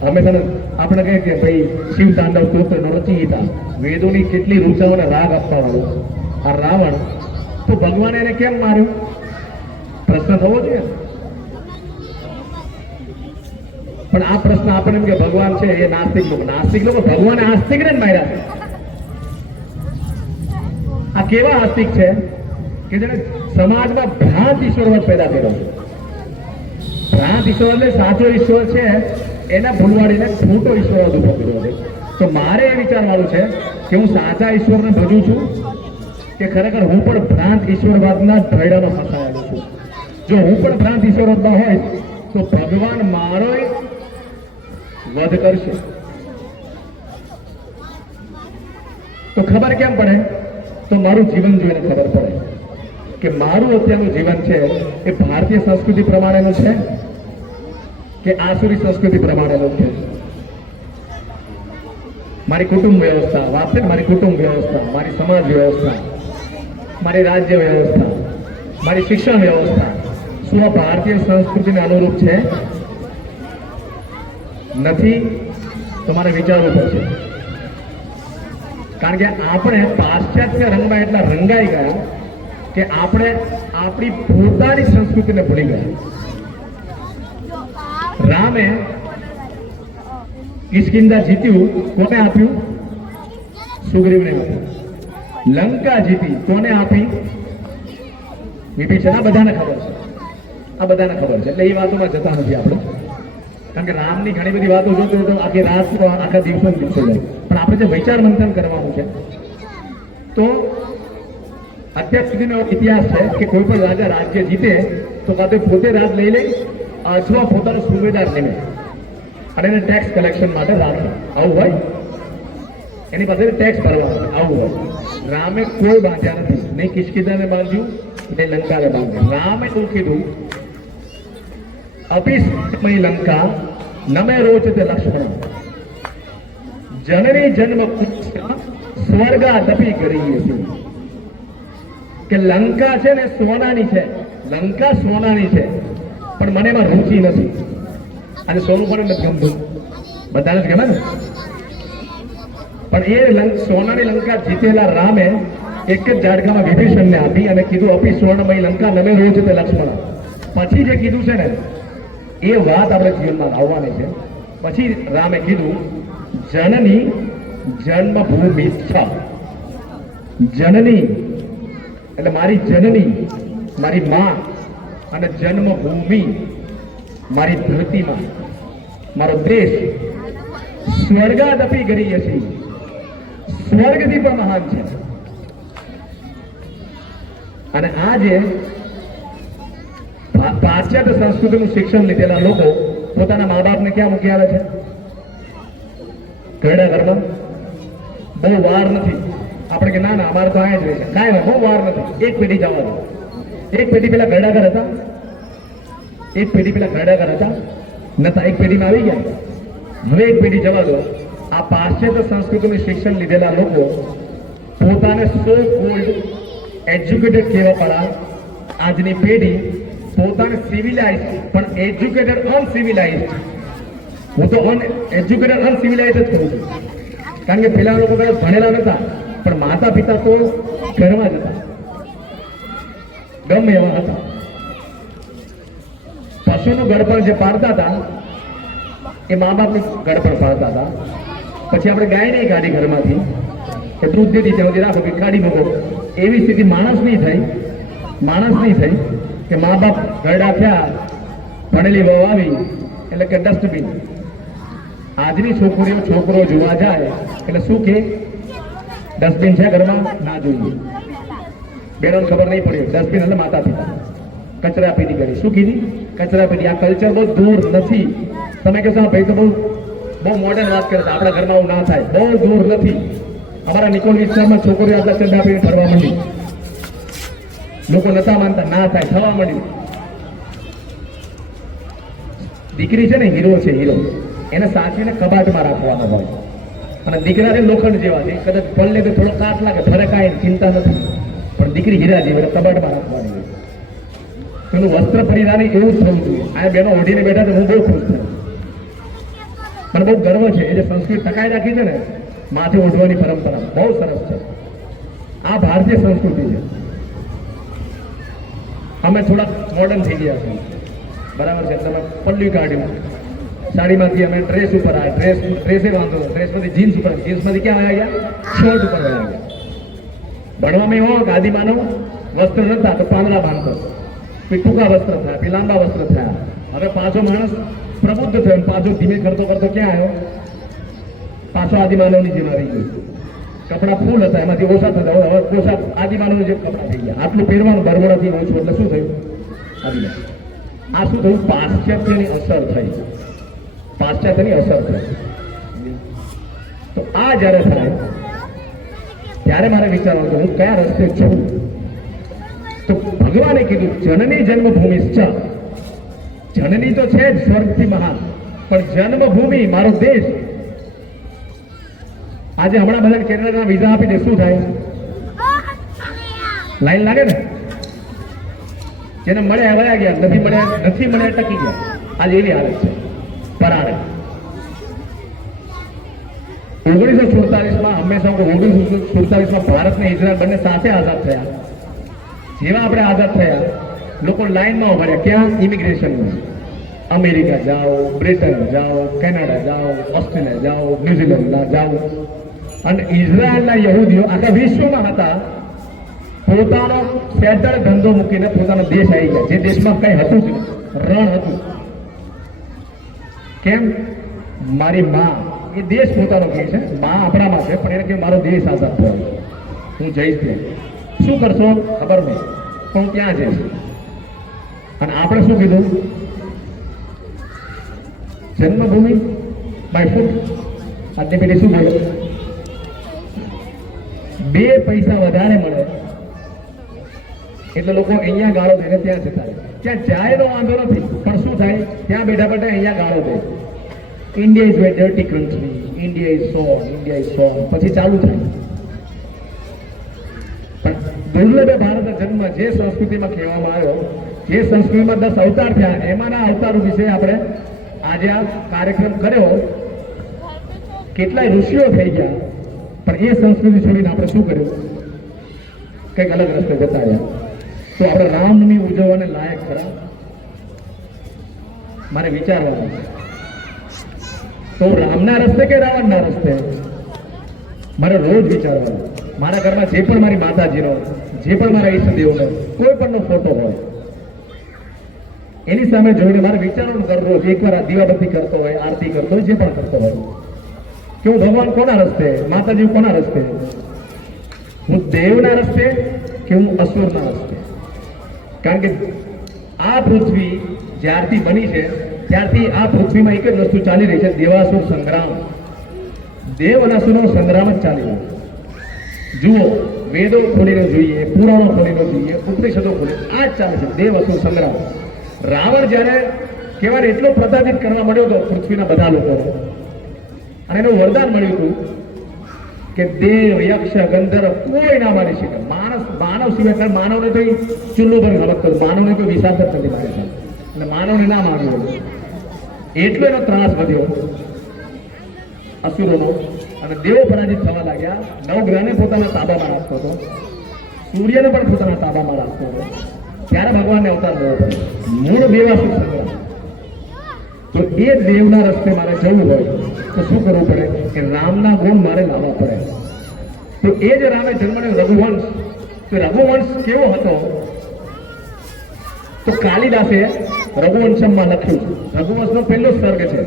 હંમેશા આપણે કહે કે ભાઈ શિવ તાંડવ સ્તોત્ર રચયિતા, વેદોની કેટલી રૂચાઓને રાગ આપવા વાળો આ રાવણ, તો ભગવાને એને કેમ માર્યું? પ્રશ્ન થવો જોઈએ. પણ આ પ્રશ્ન આપણે એમ કે ભગવાન છે એ નાસ્તિક લોકો ભગવાને આસ્તિકને જ માર્યા છે. આ કેવા આસ્તિક છે કે જેને સમાજમાં ભ્રાંત ઈશ્વરવાદ પેદા કર્યો છે. ભ્રાંત ઈશ્વર એટલે સાચો ઈશ્વર છે એના ભૂલવાડીને ખોટો ઈશ્વરવાદ ઉભો કર્યો છે. તો મારે એ વિચારવાનું છે કે હું સાચા ઈશ્વરને ભજું છું કે ખરેખર હું પણ ભ્રાંત ઈશ્વરવાદના ઢળિયામાં ફસાયેલો છું. જો હું પણ ભ્રાંત ઈશ્વરવાદમાં હોય તો ભગવાન મારો વધ કરશે તો ખબર કેમ પડે? તો મારું જીવન જોઈને ખબર પડે કે મારું અત્યારનું જીવન છે એ ભારતીય સંસ્કૃતિ પ્રમાણેનું છે કે આસુરી સંસ્કૃતિ પ્રમાણેનું છે. મારી કુટુંબ વ્યવસ્થા, વાત છે ને, મારી કુટુંબ વ્યવસ્થા, મારી સમાજ વ્યવસ્થા, મારી રાજ્ય વ્યવસ્થા, મારી શિક્ષણ વ્યવસ્થા શું આ ભારતીય સંસ્કૃતિને અનુરૂપ છે? નથી. તમારે વિચારવું પડશે. કારણ કે આપણે પાશ્ચાત્ય રંગમાં એટલા રંગાઈ ગયા કે આપણે આપણી પોતાની સંસ્કૃતિને ભૂલી ગયા. રામે કિષ્કિંધા જીત્યું, કોને આપ્યું? સુગ્રીવને આપ્યું. લંકા જીતી, કોને આપી? વિભીષણ. આ બધાને ખબર છે, આ બધાને ખબર છે. એટલે એ વાતોમાં જતા નથી આપણે, કારણ કે રામની ઘણી બધી વાતો જોતો તો આખી રાત આખા દિવસો દિવસો જાય. પણ આપણે જે વિચાર મંથન કરવાનું છે, તો અત્યાર સુધીનો ઇતિહાસ છે કે કોઈ પણ રાજા રાજ્ય જીતે તો કાં તો પોતે રાજ લઈ લે અથવા પોતાનો સુબેદાર લઈને અને એને ટેક્સ કલેક્શન માટે રાખે. આવું હોય, એની પાસે ટેક્સ ભરવાનો, આવું હોય. રામે કોઈ બાંધ્યા નથી, નહીં કિષ્કિંધાને બાંધ્યું, નહીં લંકાને બાંધ્યું. રામે એવું કીધું, અપિસ્મય લંકા નમે રોચતે લક્ષ્મણ જનની જન્મ સ્વર્ગાદપી કરી હતી. કે લંકા છે ને સોનાની છે, લંકા સોનાની છે, પણ મને એમાં રુચિ નથી. અને સોનું પણ નથી ગમતું, બધાને જ ગમે ને. પણ એ સોનાની લંકા જીતેલા રામે એક જ ઝાડકામાં વિભીષણને આપી અને કીધું, અપી સ્વર્ણમય લંકા નમે રોચતે લક્ષ્મણ. પછી જે કીધું છે ને એ વાત આપણે જીવનમાં આવવાની છે. પછી રામે કીધું, જનની જન્મભૂમિ ઈચ્છા. જનની એટલે મારી જનની, મારી માં, અને જન્મભૂમિ મારી ધરતીમાં, મારો દેશ સ્વર્ગાદપી ગરીય છે, સ્વર્ગથી પણ મહાન છે. અને આજે પાશ્ચાત્ય સંસ્કૃતિનું શિક્ષણ લીધેલા લોકો પોતાના મા બાપને ક્યાં મૂકી આવે છે? ઘરડા ઘરમાં. બહુ વાર નથી. આપણે કે ના ના અમારે તો અહીંયા જ રહેશે, કાંઈ બહુ વાર નથી, એક પેઢી જવા દો. એક પેઢી પેલા ઘરડા ઘર હતા, એક પેઢી પેલા ઘરડા ઘર હતા નતા, એક પેઢીમાં આવી ગયા. હવે એક પેઢી જવા દો. આ પાશ્ચાત્ય સંસ્કૃતિનું શિક્ષણ લીધેલા લોકો પોતાને સો કોલ્ડ એજ્યુકેટેડ કહેવા પડ્યા. આજની પેઢી પોતાને સિવિલાઇઝ પણ એજ્યુકેટેડ અનસિવિલાઇઝ. હું તો એજ્યુકેટેડ અનસિવિલાઇઝ જ કહું છું, કારણ કે પેલા લોકો કદાચ ભણેલા નતા પણ માતા પિતા તો ઘરમાં જ હતા, ગમે એવા હતા. પશુનું ગળપણ જે પાડતા હતા એ મા બાપનું ગળપણ પાડતા હતા. પછી આપણે ગાય નહીં કાઢી ઘરમાંથી કે દૂધ દેતી ત્યાં સુધી રાખો કે કાઢી મૂકો. એવી સ્થિતિ માણસની થઈ કે મા બાપ ઘરડા થયા, ભણેલી વહુ આવી એટલે કે ડસ્ટબિન. આજની છોકરીઓ છોકરો જોવા જાય એટલે શું કે ડસ્ટબિન છે ઘરમાં? ના જોઈએ. બેનોને ખબર નહીં પડી ડસ્ટબિન એટલે માતા પિતા. કચરા પેટી કરી, શું કીધી? કચરા પેટી. આ કલ્ચર બહુ દૂર નથી. તમે કહેશો ભાઈ તો બહુ મોડર્ન વાત કરે છે, આપણા ઘરમાં આવું ના થાય. બહુ દૂર નથી. અમારા નિકોલ વિસ્તારમાં છોકરીઓ આટલા ચંદા પીને ફરવા માંડી. લોકો નતા માનતા, ના થાય, થવા માંડ્યું. દીકરી છે ને હીરો છે, હીરો. એને સાચવીને કબાટમાં રાખવાનો હોય. અને દીકરા છે લોખંડ જેવા છે, કદાચ પલ્લે તો થોડો કાટ લાગે, ફરક આવે, ચિંતા નથી. પણ દીકરી હીરા જેવી એટલે કબાટમાં રાખવાની હોય. પેલું વસ્ત્ર પરિધાન એવું જ થવું જોઈએ. આ બેનો ઓઢીને બેઠા તો હું બહુ ખુશ થયો. મને બહુ ગર્વ છે. એ જે સંસ્કૃતિ ટકાઈ રાખી છે ને, માથે ઓઢવાની પરંપરા બહુ સરસ છે. આ ભારતીય સંસ્કૃતિ છે. અમે થોડા મોડર્ન થઈ ગયા છીએ, બરાબર છે. તમે પલ્લી કાઢ્યું, સાડીમાંથી અમે ડ્રેસ ઉપર આવ્યા, ડ્રેસે વાંધો, ડ્રેસમાંથી જીન્સ ઉપર, જીન્સમાંથી ક્યાં આવ્યા? શર્ટ ઉપર આવ્યા. ભણવામાં એવો કે આદિમાનવ વસ્ત્ર નતા તો પાંદડા બાંધતો, પછી ટૂંકા વસ્ત્ર થયા, પછી લાંબા વસ્ત્ર થયા. હવે પાછો માણસ પ્રબુદ્ધ થયો, પાછો ધીમે કરતો કરતો ક્યાં આવ્યો? પાછો આદિમાનવની જેમ આવી ગયો. કપડા ફૂલ હતા, એમાંથી ઓછા થતા, હવે ઓછા આદિમાનવ જે કપડા થઈ ગયા. આટલું પહેરવાનું બરબોડાથી ઓછું, એટલે શું થયું? આદિમાનવ. આ શું થયું? પાશ્ચાત્યની અસર થઈ. પાશ્ચાત્યની અસર છે. તો આ જ્યારે થાય ત્યારે મારે વિચારવાનું કે હું કયા રસ્તે છું. તો ભગવાને કીધું જનની જન્મભૂમિ છે. જનની તો છે જ સ્વર્ગથી મહાન, પણ જન્મભૂમિ મારો દેશ. આજે હમણાં બધા કેનેડાના વિઝા આપી દે, શું થાય? લાઈન લાગે ને. જેને મળ્યા વળ્યા ગયા, નથી મળ્યા ટકી ગયા. આજે એવી હાલત છે. પરાણે 1947માં હંમેશા 1947માં ભારત ને ઇઝરાયલ બંને સાથે આઝાદ થયા. જેવા આપણે આઝાદ થયા, લોકો લાઈનમાં ઉભા રહ્યા. ક્યાં? ઇમિગ્રેશનમાં. અમેરિકા જાઓ, બ્રિટન જાઓ, કેનેડા જાઓ, ઓસ્ટ્રેલિયા જાઓ, ન્યુઝીલેન્ડ જાઓ. અને ઇઝરાયલના યહૂદીઓ આખા વિશ્વમાં હતા, પોતાનો સેટલ ધંધો મૂકીને પોતાનો દેશ આવી ગયા, જે દેશમાં કઈ હતું જ નહીં, રણ હતું. કેમ? મારી માં, એ દેશ પોતાનો કહે છે, માં આપણામાં છે, પણ એને કે મારો દેશ આઝાદ થયો, હું જઈશ ત્યાં. શું કરશો ખબર નહીં, પણ હું ત્યાં જઈશ. અને આપણે શું કીધું? જન્મભૂમિ માય ફૂટ. આજની પેઢી શું બોલે? 2 પૈસા વધારે મળે એટલે લોકો અહીંયા ગાળો દઈને ત્યાં જતા રહે. ત્યાં જાય તો વાંધો નથી, પણ શું થાય? ત્યાં બેઠા બેઠા અહીંયા ગાળો દે. India is very dirty country, India is so, India is so, પછી ચાલુ થાય. પણ દુર્લભે ભારત જન્મ જે સંસ્કૃતિમાં કહેવામાં આવ્યો, જે સંસ્કૃતિમાં 10 અવતાર થયા, એમાંના અવતારો વિશે આપણે આજે આ કાર્યક્રમ કર્યો. કેટલાય ઋષિઓ થઈ ગયા, પણ એ સંસ્કૃતિ છોડીને આપણે શું કર્યું? કંઈક અલગ રસ્તે જતા રહ્યા. તો આપણે રામનવમી ઉજવવાને લાયક ખરા? મારે વિચારવાનું. તો રામના રસ્તે કે રાવણના રસ્તે? મારે રોજ વિચારવાનું. મારા ઘરમાં જે પણ મારી માતાજીનો, જે પણ મારા ઈષ્ટદેવનો કોઈ પણનો ફોટો હોય, એની સામે જોઈને મારે વિચારવાનું દરરોજ એકવાર આ દીવાબત્તી કરતો હોય, આરતી કરતો હોય, જે પણ કરતો હોય, કે હું ભગવાન કોના રસ્તે, માતાજી કોના રસ્તે? હું દેવના રસ્તે કે હું અસુરના રસ્તે? કારણ કે આ પૃથ્વી જ્યારથી બની છે ત્યારથી આ પૃથ્વીમાં એક જ વસ્તુ ચાલી રહી છે, દેવાસુર સંગ્રામ. દેવ અને અસુરનો સંગ્રામ જ ચાલી રહ્યો. જુઓ, વેદો ખોલીને જોઈએ, પુરાણો ખોલીને જોઈએ, ઉપનિષદો ખોલીને આ જ ચાલે છે, દેવ અસુર સંગ્રામ. રાવણ જ્યારે કહેવાય એટલો પ્રતાપિત કરવા મળ્યો હતો પૃથ્વીના બધા લોકો, અને એનું વરદાન મળ્યું હતું કે દેવ, યક્ષ, ગંધર્વ કોઈ ના મારી શકે. માનવ સિવાય, માનવને તો ચૂલ્લો પર હલક કર્યું, માનવને કોઈ વિશાળ જ નથી મારી શકે, એટલે માનવને ના માગ્યું. એટલો એનો ત્રાસ વધ્યો અસુરોનો, અને દેવો પરાજિત થવા લાગ્યા. નવગ્રહને પોતાના તાબામાં રાખતો હતો, સૂર્યને પણ પોતાના તાબામાં રાખતો હતો. ત્યારે ભગવાનને અવતાર લેવો પડે, મૂળ દેવાસુર સંગ્રામ. તો એ દેવના રસ્તે મારે જવું હોય તો શું કરવું પડે? કે રામના ગુણ મારે લાવવા પડે. તો એ જ રામે જન્મનો રઘુવંશ. તો રઘુવંશ કેવો હતો? તો કાલિદાસે રઘુવંશમમાં લખ્યું. રઘુવંશનો પહેલો સર્ગ છે,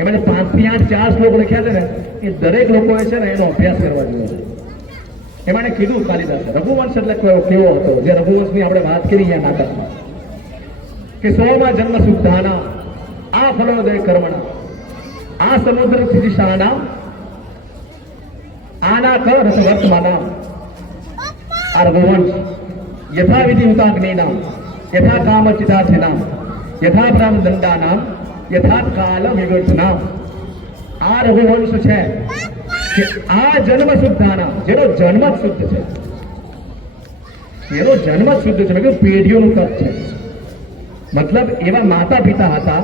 એમાં 5 થી 8 4 શ્લોક લખ્યા છે ને, એ દરેક લોકોએ છે ને એનો અભ્યાસ કરવા જોઈએ. એમાં કીધું કાલિદાસે રઘુવંશ એટલે કેવો હતો, જે રઘુવંશની આપણે વાત કરી અહીંયા નાટકમાં, કે 100માં જન્મ સુધાના, આ ફલોદય કર્મણા, આ સમુદ્ર સ્થિતિશાળના, આના ક રસ વર્તમાના. આ રઘુવંશ યથાવિધિ ઉતાગ્નિના, યથા કામ ચિતાર્થના, યથા પ્રામ દંડાના, યથા કાલ વિગતના. આ રઘુવંશ છે કે આ જન્મ શુદ્ધાના, જેનો જન્મ જ શુદ્ધ છે, એનો જન્મ જ શુદ્ધ છે. મેં પેઢીઓનું તપ છે. મતલબ એવા માતા પિતા હતા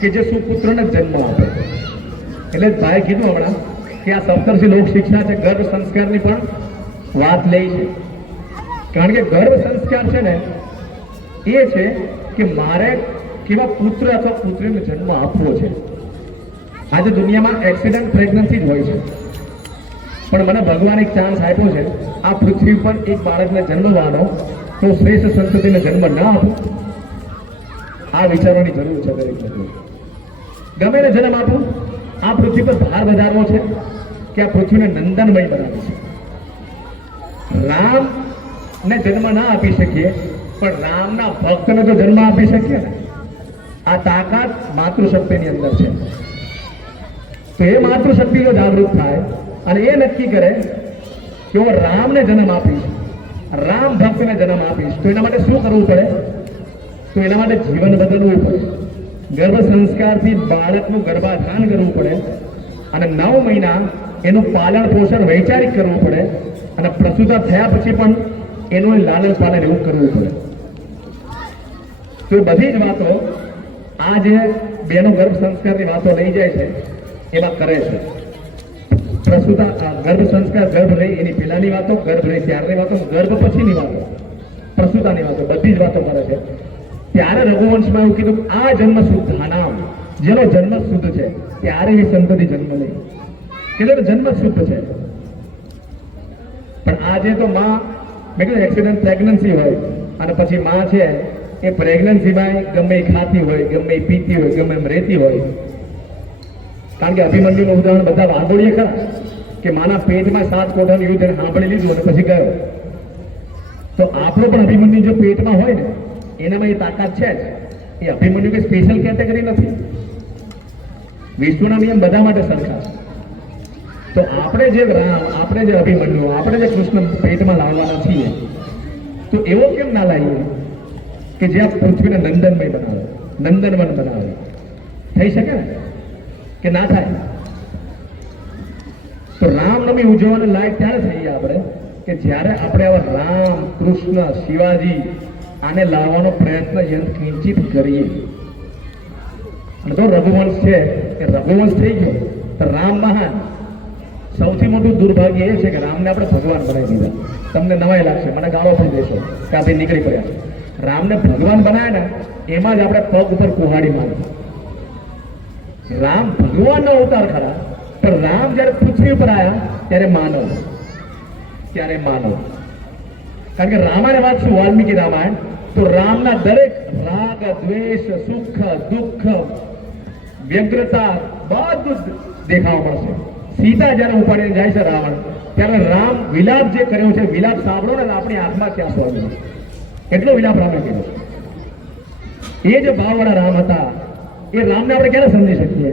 કે જે સુપુત્રને જન્મ આપે. એટલે ભાઈ કીધું હમણાં કે આ સપ્તર્ષિ લોક શિક્ષા છે, ગર્ભ સંસ્કારની પણ વાત લઈ છે. કારણ કે ગર્ભ સંસ્કાર છે ને, એ છે કે મારે કેવા પુત્ર અથવા પુત્રીને જન્મ આપવો છે. આજે દુનિયામાં એક્સિડન્ટ પ્રેગ્નન્સી જ હોય છે, પણ મને ભગવાન એક ચાન્સ આપ્યો છે આ પૃથ્વી પર એક બાળકને જન્મવાનો, તો શ્રેષ્ઠ સંતતિને જન્મ ના આપું? આ વિચારવાની જરૂર છે દરેક વ્યક્તિએ. ગમે ને જન્મ આપું, આ પૃથ્વી પર ભાર વધારવો છે કે આ પૃથ્વીને નંદનમય બનાવી છે. રામને જન્મ ના આપી શકીએ, પણ રામના ભક્તને તો જન્મ આપી શકીએ ને. આ તાકાત માતૃશક્તિની અંદર છે. તો એ માતૃશક્તિ જો જાગૃત થાય અને એ નક્કી કરે કે હું રામને જન્મ આપીશ, રામ ભક્તને જન્મ આપીશ, તો એના માટે શું કરવું પડે? તો એના માટે જીવન બદલવું પડે. ગર્ભ સંસ્કારથી બાળકનું ગર્ભાધાન કરવું પડે અને 9 મહિના એનું પાલન પોષણ વૈચારિક કરવું પડે અને પ્રસૂતા થયા પછી પણ એનું લાલન પાલન એવું કરવું પડે. તો એ બધી જ વાતો આ જે બેનો ગર્ભ સંસ્કારની વાતો લઈ જાય છે એમાં કરે છે. પ્રસૂતા ગર્ભ સંસ્કાર, ગર્ભ રહી એની પહેલાની વાતો, ગર્ભ રહી ત્યારની વાતો, ગર્ભ પછીની વાતો, પ્રસૂતાની વાતો, બધી જ વાતો કરે છે. ત્યારે રઘુવંશમાં એવું કીધું આ જન્મ શુદ્ધાનામ, જેનો જન્મ શુદ્ધ છે ત્યારે એ સંતતિ જન્મ નહીં, કીધું જન્મ શુદ્ધ છે. પણ આજે તો માં, મેં કીધું એક્સિડન્ટ પ્રેગ્નન્સી હોય અને પછી માં છે એ પ્રેગ્નન્સીમાં ગમે એ ખાતી હોય, ગમે એ પીતી હોય, ગમે એમ રહેતી હોય. કારણ કે અભિમન્યુનું ઉદાહરણ બધા વાંધોળીએ ખરા કે માના પેટમાં 7 કોઠાનું યુદ્ધ એને સાંભળી લીધું અને પછી ગયો. તો આપણો પણ અભિમન્યુ જો પેટમાં હોય ને એનામાં એ તાકાત છે જ. એ અભિમન્યુ કે સ્પેશિયલ કેટેગરી નથી, વિષ્ણુના નિયમ બધા માટે સરખા. તો આપણે જે રામ, આપણે જે અભિમન્યુ, આપણે જે કૃષ્ણ પેટમાં લાવવાના છીએ, તો એવો કેમ ના લાવીએ કે જે આ પૃથ્વીને નંદનમય બનાવે, નંદનવન બનાવે? થઈ શકે ને કે ના થાય? તો રામનવમી ઉજવવાને લાયક ત્યારે થઈએ આપણે કે જ્યારે આપણે આવા રામ, કૃષ્ણ, શિવાજી આને લાવવાનો પ્રયત્ન કિંચિત કરીએ. અને તો રઘુવંશ છે એ રઘુવંશ થઈ ગયો તો રામ મહાન. સૌથી મોટું દુર્ભાગ્ય એ છે કે રામને આપણે ભગવાન બનાવી દીધા. તમને નવાઈ લાગશે, મને ગાળો પણ દેશો કે આપણે નીકળી પડ્યા. રામને ભગવાન બનાવ્યા ને એમાં જ આપણે પગ ઉપર કુહાડી મારી. રામ ભગવાનનો અવતાર ખરા, પણ રામ જ્યારે પૃથ્વી ઉપર આવ્યા ત્યારે માનવ, કારણ કે રામાયણ વાંચશું, વાલ્મીકી રામાયણ, તો રામના દરેક રાગ, દ્વેષ, સુખ, દુઃખ, વ્યગ્રતા બધું દેખાવા મળશે. સીતા જ્યારે ઉપાડીને જાય છે રાવણ, ત્યારે રામ વિલાપ જે કર્યો છે, વિલાપ સાંભળો ને આપણી આંખમાંથી આંસુ આવી જાય. એટલો વિલાપ રામે કર્યો છે. એ જે ભાવવાળા રામ હતા એ રામને આપણે ક્યારે સમજી શકીએ?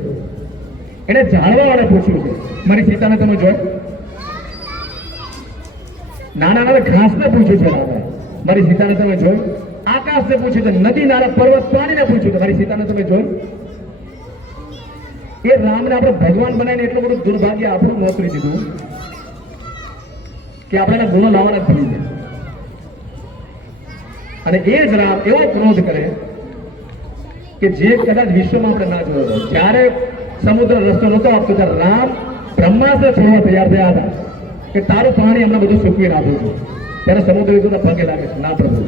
એને જાણવા વાળે પૂછ્યું છે, મારી સીતાને તમે જો, નાના નાના ઘાસને પૂછ્યું છે રામે, મારી સીતાને તમે જોઈ. આકાશને પૂછ્યું છે, નદી, નાળા, પર્વત, પાણીને પૂછ્યું છે, મારી સીતાને તમે જોઈ. એ રામને આપણે ભગવાન બનાવીને એટલું બધું દુર્ભાગ્ય આપણું નોતરી દીધું કે આપણે એના ગુણો લાવવાના ભૂલી જાય. અને એ જ રામ એવો ક્રોધ કરે કે જે કદાચ વિશ્વમાં આપણે ના જોયો. જ્યારે સમુદ્ર રસ્તો નહોતો આપતો ત્યારે રામ બ્રહ્માસ્ત્ર છોડવા તૈયાર થયા હતા કે તારું પાણી હમણાં બધું સૂકવી નાખું છું. ત્યારે સમુદ્ર વિદ્યુતના પગે લાગે છે, ના પ્રભુ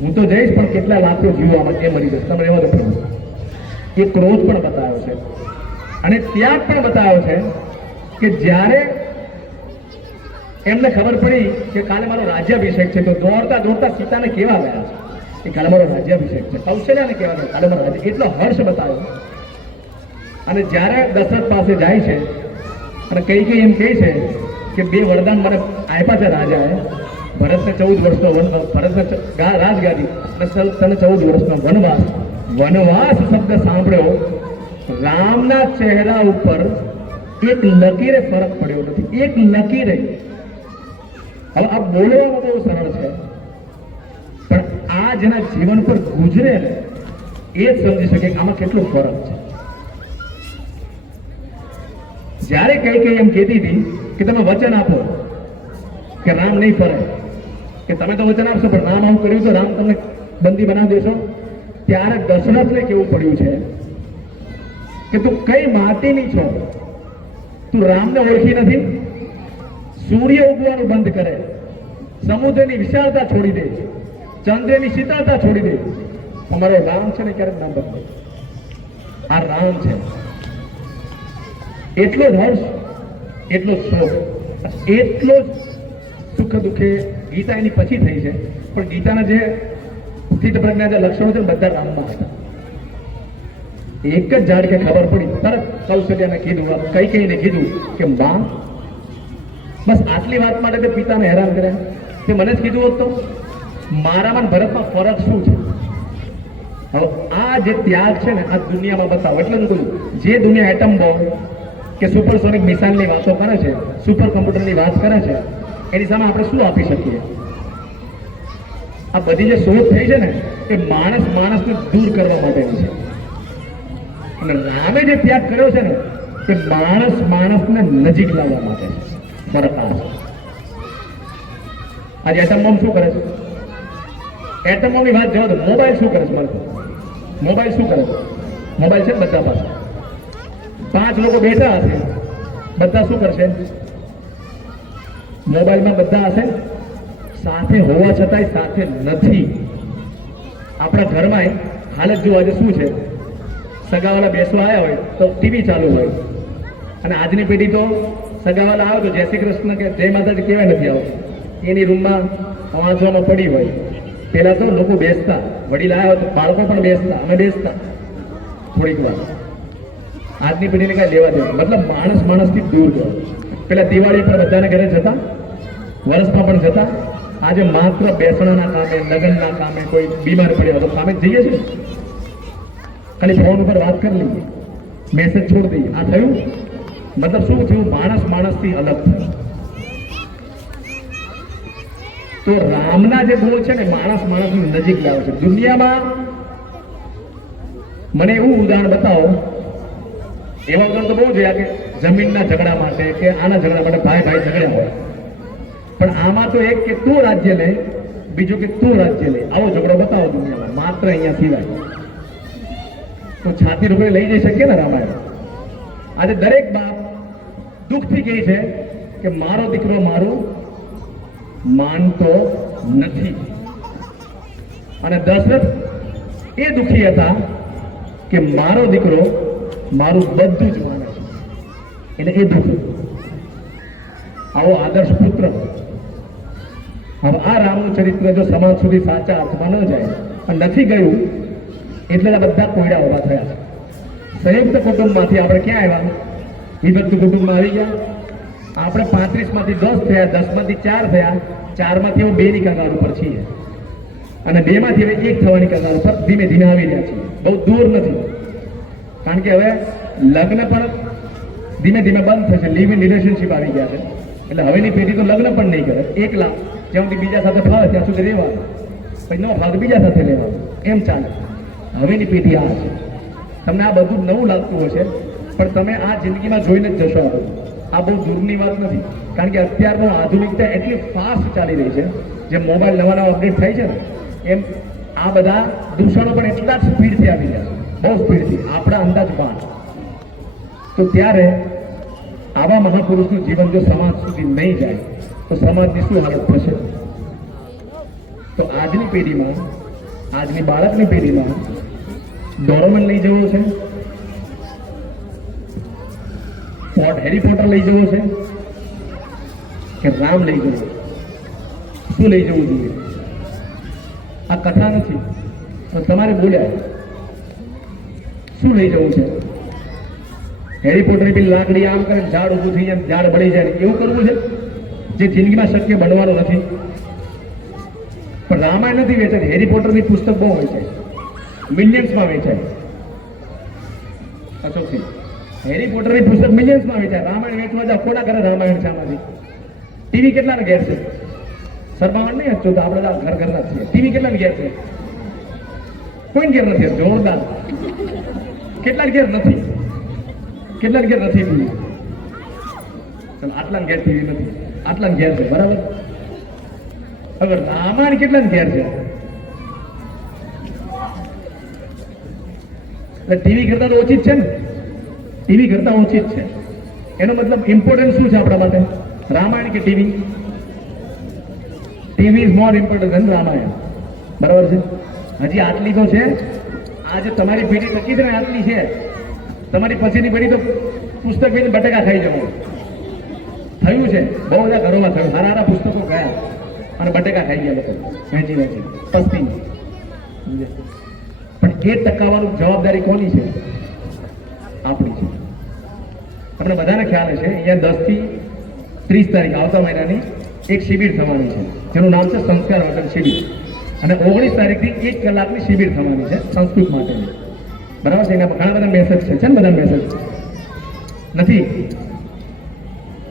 હું તો જઈશ પણ કેટલા લાખો જીવો આમાં એ મરી જશે, તમે એવા દો પ્રભુ. એ ક્રોધ પણ બતાવ્યો છે અને ત્યાગ પણ બતાવ્યો છે કે જ્યારે એમને ખબર પડી કે કાલે મારો રાજ્યાભિષેક છે, તો દોડતા દોડતા સીતાને કેવા ગયા કે કાલે મારો રાજ્યાભિષેક છે, કૌશલ્યાને કેવા ગયા કાલે મારો રાજ્ય, એટલો હર્ષ બતાવ્યો. અને જ્યારે દશરથ પાસે જાય છે અને કઈ એમ કહે છે કે 2 વરદાન મને આપ્યા છે રાજાએ, ભરતને 14 વર્ષનો ભરતને રાજગાદી અને તને 14 વર્ષનો વનવાસ. વનવાસ શબ્દ સાંભળ્યો, રામના ચહેરા ઉપર એક લકીરે ફરક પડ્યો નથી, એક લકીરે. હવે આ બોલવામાં બહુ સરળ છે, પણ આ જેના જીવન પર ગુજરે ને એ જ સમજી શકે કે આમાં કેટલો ફરક છે. જ્યારે કઈ એમ કહેતી હતી કે તમે વચન આપો કે રામ નહીં ફરે, કે તમે તો વચન આપશો પણ રામ આવું કર્યું તો રામ તમને બંદી બનાવી દેશો, ત્યારે દશરથને કેવું પડ્યું છે કે તું કઈ માટીની છો, તું રામને ઓળખી નથી? સૂર્ય ઉગવાનું બંધ કરે, સમુદ્રની વિશાળતા છોડી દે, ચંદ્રની શીતળતા છોડી દે, અમારો રામ છે ને ક્યારેક નામ બદલે. આ રામ છે. એટલો જ હર્ષ, એટલો જ શોક, એટલો જ સુખ દુઃખે ગીતા એની પછી થઈ છે. પણ ગીતાના જે સ્થિત પ્રજ્ઞા જે લક્ષણો છે બધા રામમાં હતા. એક જ ઝાડ કે ખબર પડી તરત કૌશલ્યાને કીધું, કઈને કીધું કે માં બસ આટલી વાત માટે તે પિતાને હેરાન કર્યા, તે મને જ કીધું હોત તો મારામાં ભરતમાં ફરક શું છે? હવે આ જે ત્યાગ છે ને આ દુનિયામાં બતાવો. એટલે જ કહું, જે દુનિયા એટમ બોમ્બ કે સુપરસોનિક મિસાઇલની વાતો કરે છે, સુપર કમ્પ્યુટરની વાત કરે છે, એની સામે આપણે શું આપી શકીએ? આ બધી જે શોધ થઈ છે ને એ માણસને દૂર કરવા માટેની છે. અને રામે જે ત્યાગ કર્યો છે ને એ માણસને નજીક લાવવા માટે છે. ફરક આ છે. આજે એટમ બોમ્બ શું કરે છે? એટમ બોમ્બની વાત જવા દો. મોબાઈલ શું કરે છે? મોબાઈલ શું કરે છે? મોબાઈલ છે બધા પાસે. 5 લોકો બેઠા હશે, બધા શું કરશે? મોબાઈલમાં બધા હશે, સાથે હોવા છતાંય સાથે નથી. આપણા ઘરમાં હાલત જો આજે શું છે, સગાવાલા બેસવા આવ્યા હોય તો ટીવી ચાલુ હોય, અને આજની પેઢી તો સગાવાલા આવે તો જય શ્રી કૃષ્ણ કે જય માતાજી કહેવાય નથી આવતું. એની રૂમમાં વાંચવામાં પડી હોય. પહેલા તો લોકો બેસતા, વડીલ આવ્યા હોય તો બાળકો પણ બેસતા, અમે બેસતા થોડીક વાર. આજની પેઢીને કાંઈ લેવા દેવા, મતલબ માણસથી દૂર ગયો. પેલા દિવાળી પર બધાના ઘરે જતા, વર્ષમાં પણ જતા. આજે માત્ર બેસણાના કામે, લગ્નના કામે, કોઈ બીમાર પડ્યા તો કામે જઈએ છીએ. ખાલી ફોન ઉપર વાત કરી લઈએ, મેસેજ છોડી દઈએ. આ થયું? મતલબ શું થયું? માણસથી અલગ થયું. તો રામના જે ગુણ છે ને માણસની નજીક લાવે છે. દુનિયામાં મને એવું ઉદાહરણ બતાવો, એવા ઉદાહરણ તો બહુ જોયા કે જમીનના ઝઘડા માટે કે આના ઝઘડા માટે ભાઈ ઝઘડ્યા હોય, પણ આમાં તો એક કે તું રાજ્ય લે, બીજું કે તું રાજ્ય લે, આવો ઝઘડો બતાવો દુનિયામાં, માત્ર અહીંયા સિવાય. તો છાતી રૂપે લઈ જઈ શકીએ ને રામાયણ. આજે દરેક બાપ દુઃખથી કહે છે કે મારો દીકરો મારું માનતો નથી. અને દશરથ એ દુઃખી હતા કે મારો દીકરો મારું બધું જ માને છે, એટલે એ દુઃખ. આવો આદર્શ પુત્ર. હવે આ રામનું ચરિત્ર જો સમાજ સુધી સાચા અર્થમાં ન જાય, અને નથી ગયું, એટલે આ બધા કોયડા ઉભા થયા છે. સંયુક્ત કુટુંબમાંથી આપણે ક્યાં આવ્યા? વિભક્ત કુટુંબમાં આવી ગયા. આપણે 35માંથી 10 થયા, 10માંથી 4 થયા, 4માંથી હવે 2ની કગાર ઉપર છીએ, અને 2માંથી હવે 1 થવાની કગાર ઉપર ધીમે ધીમે આવી રહ્યા છીએ. બહુ દૂર નથી, કારણ કે હવે લગ્ન પણ ધીમે ધીમે બંધ થશે. લિવ ઇન રિલેશનશિપ આવી ગયા છે, એટલે હવેની પેઢી તો લગ્ન પણ નહીં કરે. એકલા જ્યાં સુધી બીજા સાથે ફાવે ત્યાં સુધી રહેવાનું, પછી ન ફાવે બીજા સાથે રહેવાનું, એમ ચાલે. હવેની પેઢી આ છે. તમને આ બધું નવું લાગતું હશે, પણ તમે આ જિંદગીમાં જોઈને જ જશો. આ બહુ દૂરની વાત નથી, કારણ કે અત્યારનો આધુનિકતા એટલી ફાસ્ટ ચાલી રહી છે. જેમ મોબાઈલ નવા અપડેટ થાય છે ને, એમ આ બધા દૂષણો પણ એટલા જ સ્પીડથી આવી રહ્યા છે, બહુ સ્પીડથી, આપણા અંદાજ બાદ. તો ત્યારે આવા મહાપુરુષનું જીવન જો સમાજ સુધી નહીં જાય તો સમાજની શું હાલત થશે? તો આજની પેઢીમાં, આજની બાળકની પેઢીમાં ડોરેમોન લઈ જવો છે, હેરી પોટર લઈ જવો છે કે રામ લઈ જવું? શું લઈ જવું જોઈએ? આ કથા નથી, તો તમારે બોલ્યા શું લઈ જવું છે? હેરી પોટરની પેલી લાકડી આમ કરે, ઝાડ ઊભું થઈ જાય, ઝાડ બળી જાય, એવું કરવું છે જે જિંદગીમાં શક્ય બનવાનું નથી? પણ રામાયણ નથી વેચાતી. હેરી પોટરની પુસ્તક બહુ હોય છે, મિલિયન્સમાં વેચાય. અચોકથી હેરી પોટરની પુસ્તક મિલિયન્સમાં વેચાય. રામાયણ વેચવા જાવ, કોના ઘરે રામાયણ છે આમાંથી? ટીવી કેટલાને ઘેર છે? શરમાવણ નહીં હતું તો આપણે ઘરના જ છીએ. ટીવી કેટલાને ઘેર છે? કોઈ ઘેર નથી. જોરદાર. કેટલાને ઘેર નથી? કેટલાને ઘેર નથી ટીવી? આટલાને ઘેર ટીવી નથી, આટલાને ઘેર છે, બરાબર? હવે રામાયણ કેટલાને ઘેર છે? ટીવી કરતા તો ઓછી જ છે ને. ટીવી કરતા ઓછી જ છે. એનો મતલબ ઇમ્પોર્ટન્સ શું છે આપણા માટે? રામાયણ કે TV? TV is more important ધન રામાયણ, બરાબર છે? હજી આટલી તો છે. આજે તમારી પેઢી ટકી છે ને, આટલી છે. તમારી પછીની પેઢી તો પુસ્તક વેચીને બટેકા ખાઈ જવાનું થયું છે. બહુ બધા ઘરોમાં થયું. સારા પુસ્તકો ગયા અને બટેકા ખાઈ ગયા લોકો, વેચી પસ્તી. પણ એ ટકાવવાની જવાબદારી કોની છે? આપણી છે. તમને બધાને ખ્યાલ હશે, અહીંયા 10 થી 30 તારીખ આવતા મહિનાની એક શિબિર થવાની છે, જેનું નામ છે સંસ્કાર વર્ધન શિબિર. અને 19 તારીખથી 1 કલાકની શિબિર થવાની છે સંસ્કૃત માટેની, બરાબર છે? એના ઘણા બધા મેસેજ છે ને, બધા મેસેજ નથી.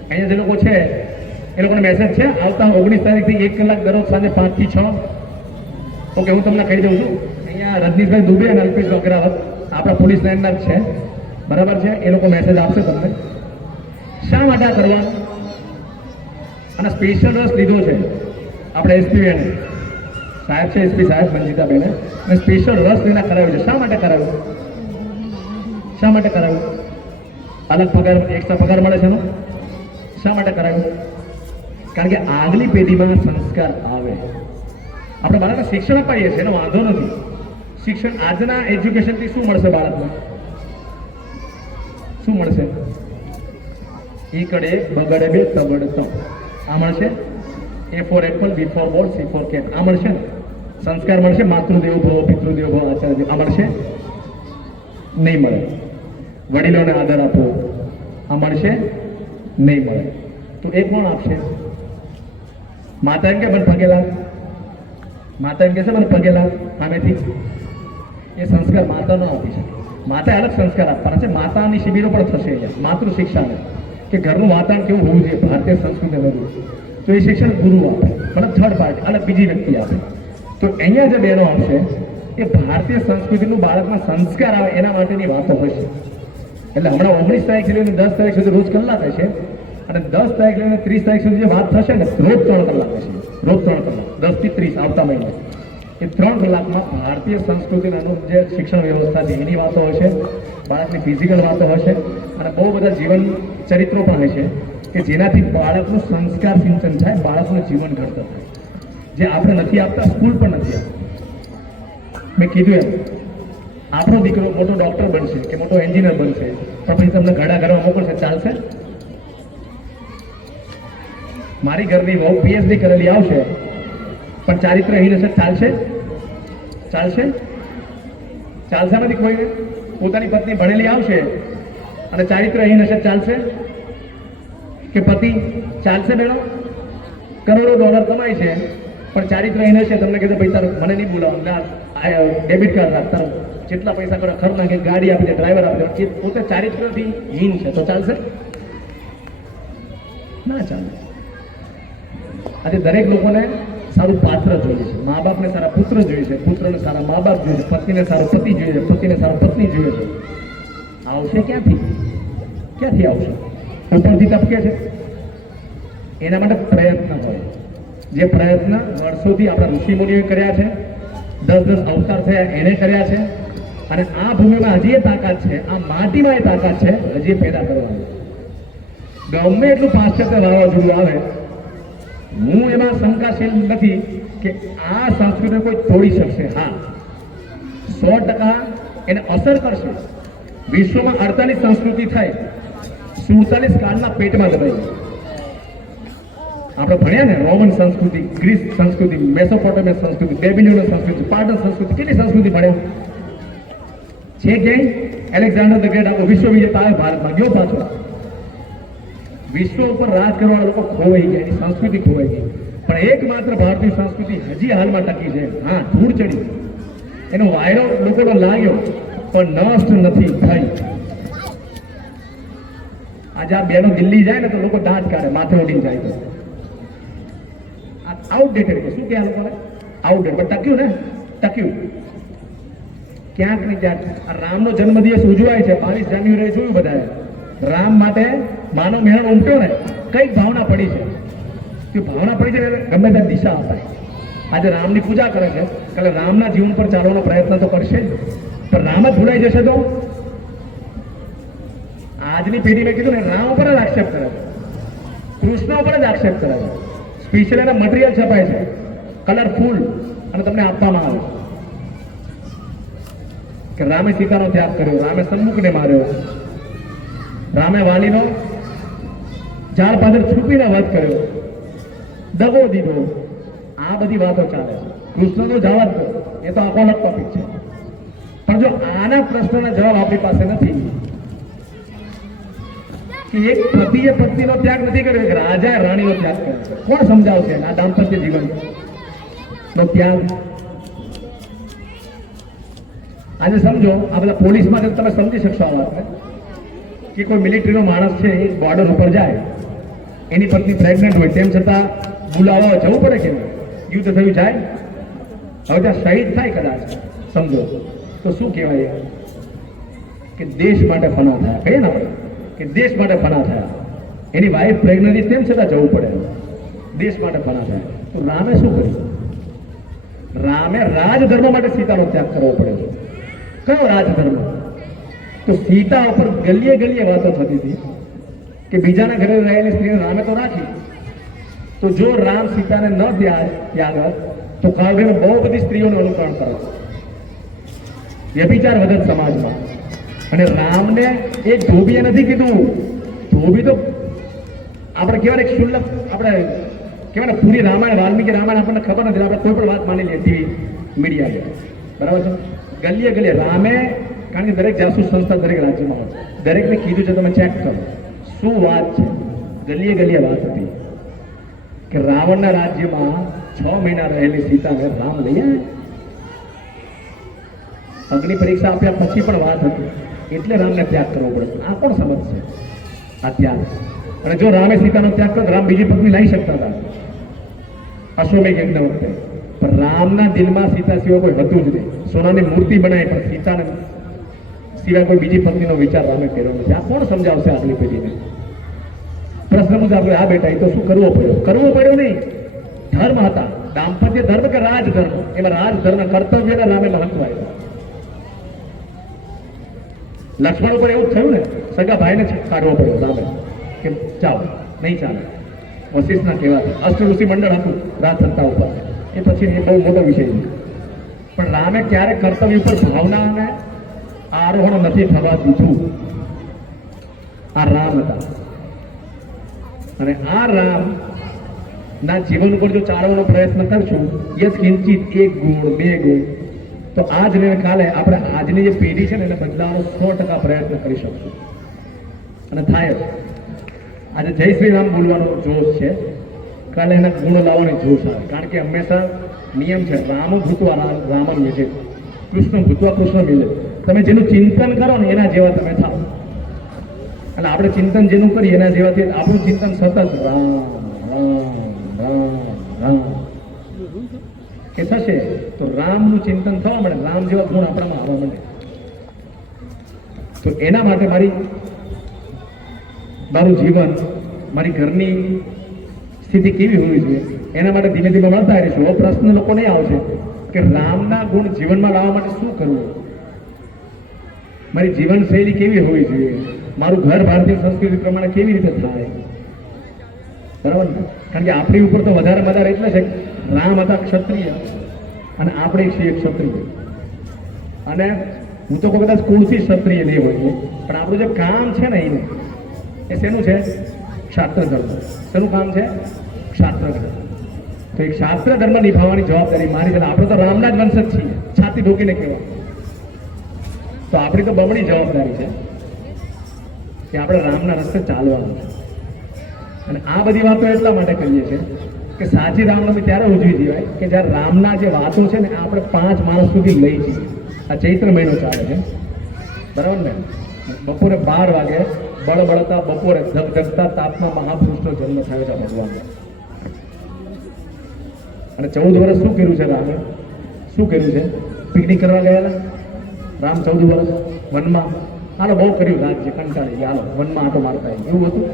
અહીંયા જે લોકો છે એ લોકોને મેસેજ છે આવતા 19 તારીખથી 1 કલાક દરરોજ સાંજે 5 થી 6. ઓકે, હું તમને કહી દઉં છું. અહીંયા રજનીશભાઈ દુબે અને અલ્પેશ અગ્રવાલ આપણા પોલીસ લાઇનના જ છે, બરાબર છે. એ લોકો મેસેજ આપશે તમને. શા માટે આ કરવાનું? અને સ્પેશિયલ રસ લીધો છે આપણે એસપી સાહેબ છે, એસપી સાહેબ મંજીતાબેને, અને સ્પેશિયલ રસ લઈને કરાવ્યું છે. શા માટે કરાવ્યું? શા માટે કરાવ્યું? અલગ પગાર, એક્સ્ટ્રા પગાર મળે છે એનો? શા માટે કરાવ્યું? કારણ કે આગલી પેઢીમાં સંસ્કાર આવે. આપણે બાળકને શિક્ષણ અપાઈએ છીએ, એનો વાંધો નથી. શિક્ષણ આજના એજ્યુકેશનથી શું મળશે બાળકને? શું મળશે? ઈકડે બગડે બે તગડ તમ, આ મળશે. A for apple, B for ball, C for cat, આ મળશે ને? સંસ્કાર મળશે? માતૃદેવ ભવ, પિતૃદેવ ભવ, આચાર્ય, આ મળશે? નહીં મળે. વડીલોને આદર આપો, આ મળશે? નહીં મળે. તો એ કોણ આપશે? માતા એમ કે મને પગે લાગ, માતા એમ કહેશે મને પગે લાગ સામેથી. એ સંસ્કાર માતા ન આપી શકે. માતાએ અલગ સંસ્કાર આપવાના છે. માતાની શિબિરો પણ થશે અહીંયા, માતૃ શિક્ષાને, કે ઘરનું વાતાવરણ કેવું હોવું જોઈએ, ભારતીય સંસ્કૃતિ અનુરૂપ. તો એ શિક્ષણ ગુરુ આપે, મતલબ થર્ડ પાર્ટી, અલગ બીજી વ્યક્તિ આપે. તો અહીંયા જે બહેનો આપશે એ ભારતીય સંસ્કૃતિનું બાળકમાં સંસ્કાર આવે એના માટેની વાતો હશે. એટલે હમણાં 19 તારીખથી લઈને 10 તારીખ સુધી રોજ કલાક હશે, અને 10 તારીખ લઈને 30 તારીખ સુધી જે વાત થશે ને, રોજ 3 કલાક હશે. રોજ 3 કલાક, 10 થી 30 આવતા મહિને. એ 3 કલાકમાં ભારતીય સંસ્કૃતિના અનુરૂપ જે શિક્ષણ વ્યવસ્થા છે એની વાતો હશે, બાળકની ફિઝિકલ વાતો હશે, અને બહુ બધા જીવન ચરિત્રો પણ હશે કે જેનાથી બાળકનું સંસ્કાર સિંચન થાય, બાળકનું જીવન ઘડતર થાય, જે આપણે નથી આપતા, સ્કૂલ પણ નથી આપતા. મેં કીધું એમ, આપણો દીકરો મોટો ડોક્ટર બનશે કે મોટો એન્જિનિયર બનશે, પણ પછી તમને ઘડા ઘરમાં મોકલશે, ચાલશે? મારી ઘરની બહુ પીએચડી કરેલી આવશે પણ ચારિત્રહીન હશે, ચાલશે? ચાલશે? ચાલશે નથી કોઈ? પોતાની પત્ની ભણેલી આવશે અને ચારિત્રહીન હશે, ચાલશે? કે પતિ, ચાલશે? બેનો કરોડો ડોલર કમાય છે પણ ચારિત્રહીન હશે, તમને કીધું ભાઈ તારું મને નહીં બોલાવો, ડેબિટ કાર્ડ રાખ, તારું જેટલા પૈસા કરો ખર્ચ નાખે, ગાડી આપી દે, ડ્રાઈવર આપી દે, પોતે ચારિત્રથી હીન છે, તો ચાલશે? ના ચાલે. આજે દરેક લોકોને સારું પાત્ર જોઈએ છે, મા બાપને સારા પુત્ર જોઈએ છે, પુત્રને સારા મા બાપ જોઈએ છે, પત્નીને સારો પતિ જોઈએ છે, પતિને સારો પત્ની જોઈએ છે. આવશે ક્યાંથી? ક્યાંથી આવશે? ઉપરથી ટપકે છે? એના માટે પ્રયત્ન હોય. જે પ્રયત્ન વર્ષોથી આપણા ઋષિમુનિઓએ કર્યા છે, 10-10 અવતાર થયા એને કર્યા છે, અને આ ભૂમિમાં હજી એ તાકાત છે, આ માટીમાં એ તાકાત છે હજી પેદા કરવાની. ગમે એટલું પાશ્ચાત્ય વાવાઝોડું આવે, હું એમાં શંકાશીલ નથી કે આ સંસ્કૃતિને કોઈ તોડી શકશે. હા, 100% એને અસર કરશે. વિશ્વમાં 48 સંસ્કૃતિ થાય, 47 કાળના પેટમાં દબાઈ. આપણે ભણ્યા ને, રોમન સંસ્કૃતિ, ગ્રીસ સંસ્કૃતિ, મેસોપોટેમિયસ સંસ્કૃતિ, બેબિલોનિયન સંસ્કૃતિ, પાર્ટન સંસ્કૃતિ, કેટલી સંસ્કૃતિ ભણ્યા છે કે એલેક્ઝાન્ડર ધ ગ્રેટ આપણો વિશ્વ વિજેતા આવે, ભારતમાં ગયો પાછો. વિશ્વ ઉપર રાજ કરવાના લોકો ખોવાઈ ગયા, એની સંસ્કૃતિ ખોવાઈ ગઈ. પણ એકમાત્ર ભારતીય સંસ્કૃતિ હજી હાલમાં ટકી છે. હા, ધૂળ ચડી, એનો વાયરો લોકોનો લાગ્યો પણ નષ્ટ નથી થઈ. આજે આ બેનો દિલ્હી જાય ને તો લોકો દાંત કાઢે, માથે ઉડીને જાય તો આઉટડેટેડ કે શું કે આ લોકોને આઉટડેટ, પણ ટક્યું ને, ટક્યું ક્યાંક ને ક્યાંક. આ રામનો જન્મદિવસ ઉજવાય છે 22 જાન્યુઆરી, જોયું બધાએ. રામ માટે માનો મેળો ઉમટ્યો ને, કઈક ભાવના પડી છે. કે ભાવના પડી છે ગમે ત્યાં દિશા અપાય. આજે રામની પૂજા કરે છે, એટલે રામના જીવન પર ચાલવાનો પ્રયત્ન તો કરશે જ, પણ રામ જ ભૂલાઈ જશે તો? આજની પેઢી મેં કીધું ને, રામ ઉપર જ આક્ષેપ કરે છે, કૃષ્ણ ઉપર જ આક્ષેપ કરે છે. સ્પેશિયલ એના મટીરિયલ છપાય છે, કલરફુલ, અને તમને આપવામાં આવે કે રામે સીતાનો ત્યાગ કર્યો, રામે સન્મુખને માર્યો, રામે વાલીનો ઝાડ પાછળ છુપીને વધ કર્યો, દગો દીધો. આ બધી વાતો ચાલે છે. કૃષ્ણનો જવાબ દો, એ તો આખો અલગ ટોપિક છે. પણ જો આના પ્રશ્નના જવાબ આપણી પાસે નથી કે એક પતિએ પત્નીનો ત્યાગ નથી કર્યો, એક રાજાએ રાણીનો ત્યાગ કર્યો, કોણ સમજાવશે આ દાંપત્ય જીવનનો ત્યાગ? આજે સમજો, આ બધા પોલીસમાં તમે સમજી શકશો આ વાતને. કે કોઈ મિલિટરીનો માણસ છે એ બોર્ડર ઉપર જાય, એની પત્ની પ્રેગ્નન્ટ હોય, તેમ છતાં બોલાવવા જવું પડે કે યુદ્ધ થયું જાય, હવે ત્યાં શહીદ થાય કદાચ સમજો તો શું કહેવાય કે દેશ માટે ફના થયા, કહીએ ને આપણે કે દેશ માટે ફના થયા. એની વાઈફ પ્રેગ્નન્ટ તેમ છતાં જવું પડે, દેશ માટે ફના થયા. તો રામે શું કર્યું? રામે રાજધર્મ માટે સીતાનો ત્યાગ કરવો પડે છે. કયો રાજધર્મ? તો સીતા ઉપર ગલીએ ગલીએ વાતો થતી હતી કે બીજાના ઘરે રહેલી સ્ત્રીને રામે તો રાખી, તો જો રામ સીતાને ન ત્યાગ તો કાળભેર બહુ બધી સ્ત્રીઓનું અનુકરણ કરે, વ્યભિચાર વધે સમાજમાં. અને રામને એક ધોબીએ નથી કીધું, ધોબી તો આપણે કહેવાય એક શુલ્લક, આપણે કહેવાય ને પૂરી રામાયણ વાલ્મીકી રામાયણ આપણને ખબર નથી, આપણે કોઈ પણ વાત માની લઈએ ટીવી મીડિયા, બરાબર છે. ગલીએ ગલીએ રામે, કારણ કે દરેક જાસૂસ સંસ્થા દરેક રાજ્યમાં હોય, દરેકને કીધું છે તમે ચેક કરો શું વાત છે. ગલીએ ગલીએ વાત હતી કે રાવણના રાજ્યમાં 6 મહિના રહેલી સીતાને રામ લઈ આવે. અગ્નિ પરીક્ષા આપ્યા પછી પણ વાત હતી, એટલે રામને ત્યાગ કરવો પડે. આ કોણ સમજશે આ ત્યાગ? અને જો રામે સીતાનો ત્યાગ કર્યો, રામ બીજી પત્ની લઈ શકતા હતા અશ્વમેઘ યજ્ઞ વખતે, પણ રામના દિલમાં સીતા સિવાય કોઈ હતું જ નહીં. સોનાની મૂર્તિ બનાવી પણ સીતાને સિવાય કોઈ બીજી પત્નીનો વિચાર રામે કર્યો નથી. આ કોણ સમજાવશે આગલી પેઢીને? પ્રશ્ન મુજબ આપણે આ બેટા, એ તો શું કરવો પડ્યો? કરવો પડ્યો નહીં, ધર્મ હતા. દાંપત્ય ધર્મ કે રાજધર્મ? એમાં રાજધર્મ કર્તવ્યને રામે મહત્વ આપ્યું. લક્ષ્મણ ઉપર એવું થયું ને, સગા ભાઈને કાઢવો પડ્યો રામે કે ચાલો નહીં ચાલે, વશિષ્ઠના કહેવાથી અષ્ટ ઋષિ મંડળ હતું રાજ સત્તા ઉપર, એ પછી એ બહુ મોટો વિષય છે. પણ રામે ક્યારેક કર્તવ્ય ઉપર ભાવનાને આરોહણ નથી થવા દીધું. આ રામ હતા, અને આ રામ ના જીવન ઉપર જો ચાલવાનો પ્રયત્ન કરશું, યસ કિંચિત 1 ગુણ 2 ગુણ, તો આજ ને કાલે આપણે આજની જે પેઢી છે ને એને બદલાવાનો 100% પ્રયત્ન કરી શકશું. અને થાય જ. આજે જય શ્રી રામ બોલવાનો જોશ છે, કાલે એના ગુણ લાવવાની જોશ આવે. કારણ કે હંમેશા નિયમ છે, રામ ભૂતવા રામન મિલે, કૃષ્ણ ભૂતવા કૃષ્ણ મિલે. તમે જેનું ચિંતન કરો ને એના જેવા તમે થાઓ. અને આપણે ચિંતન જેનું કરીએ એના જેવાથી આપણું ચિંતન સતત રામ રામ રામ રામ કે થશે, તો રામનું ચિંતન થવા મળે, રામ જેવા ગુણ આપણામાં આવવા મળે. તો એના માટે મારું જીવન, મારી ઘરની સ્થિતિ કેવી હોવી જોઈએ, એના માટે ધીમે ધીમે મળતા રહીશું. હવે પ્રશ્ન લોકો નહીં આવશે કે રામના ગુણ જીવનમાં લાવવા માટે શું કરવું, મારી જીવનશૈલી કેવી હોવી જોઈએ, મારું ઘર ભારતીય સંસ્કૃતિ પ્રમાણે કેવી રીતે થાય, બરાબર ને? કારણ કે આપણી ઉપર તો વધારે એટલે છે, રામ હતા ક્ષત્રિય અને આપણે છીએ ક્ષત્રિય. અને હું તો કદાચ કુળથી ક્ષત્રિય નહીં હોય, પણ આપણું જે કામ છે ને એ શેનું છે? શાસ્ત્ર ધર્મ. શેનું કામ છે? શાસ્ત્ર ધર્મ. તો એક શાસ્ત્ર ધર્મ નિભાવવાની જવાબદારી મારી છે. આપણે તો રામના જ વંશજ છીએ, છાતી ઢોકીને કહેવા. તો આપણી તો બમણી જવાબદારી છે કે આપણે રામના રસ્તે ચાલવાનું છે. અને આ બધી વાતો એટલા માટે કહીએ છીએ કે સાચી રામનવમી ત્યારે ઉજવી દેવાય કે જ્યારે રામના જે વાતો છે ને આપણે 5 માણસ સુધી લઈ જઈએ. આ ચૈત્ર મહિનો ચાલે છે, બરાબર ને? બપોરે 12 વાગે બળબળતા બપોરે ધગધગતા તાપમાં મહાપુરુષનો જન્મ થયો છે ભગવાનનો. અને 14 વર્ષ શું કર્યું છે રામે? શું કર્યું છે? પિકનિક કરવા ગયેલા રામ 14 વર્ષ વનમાં. હાલો બહુ કર્યું, રાજ્ય કંટાળી ગયા, હાલો વનમાં આટો મારતા એવું હતું.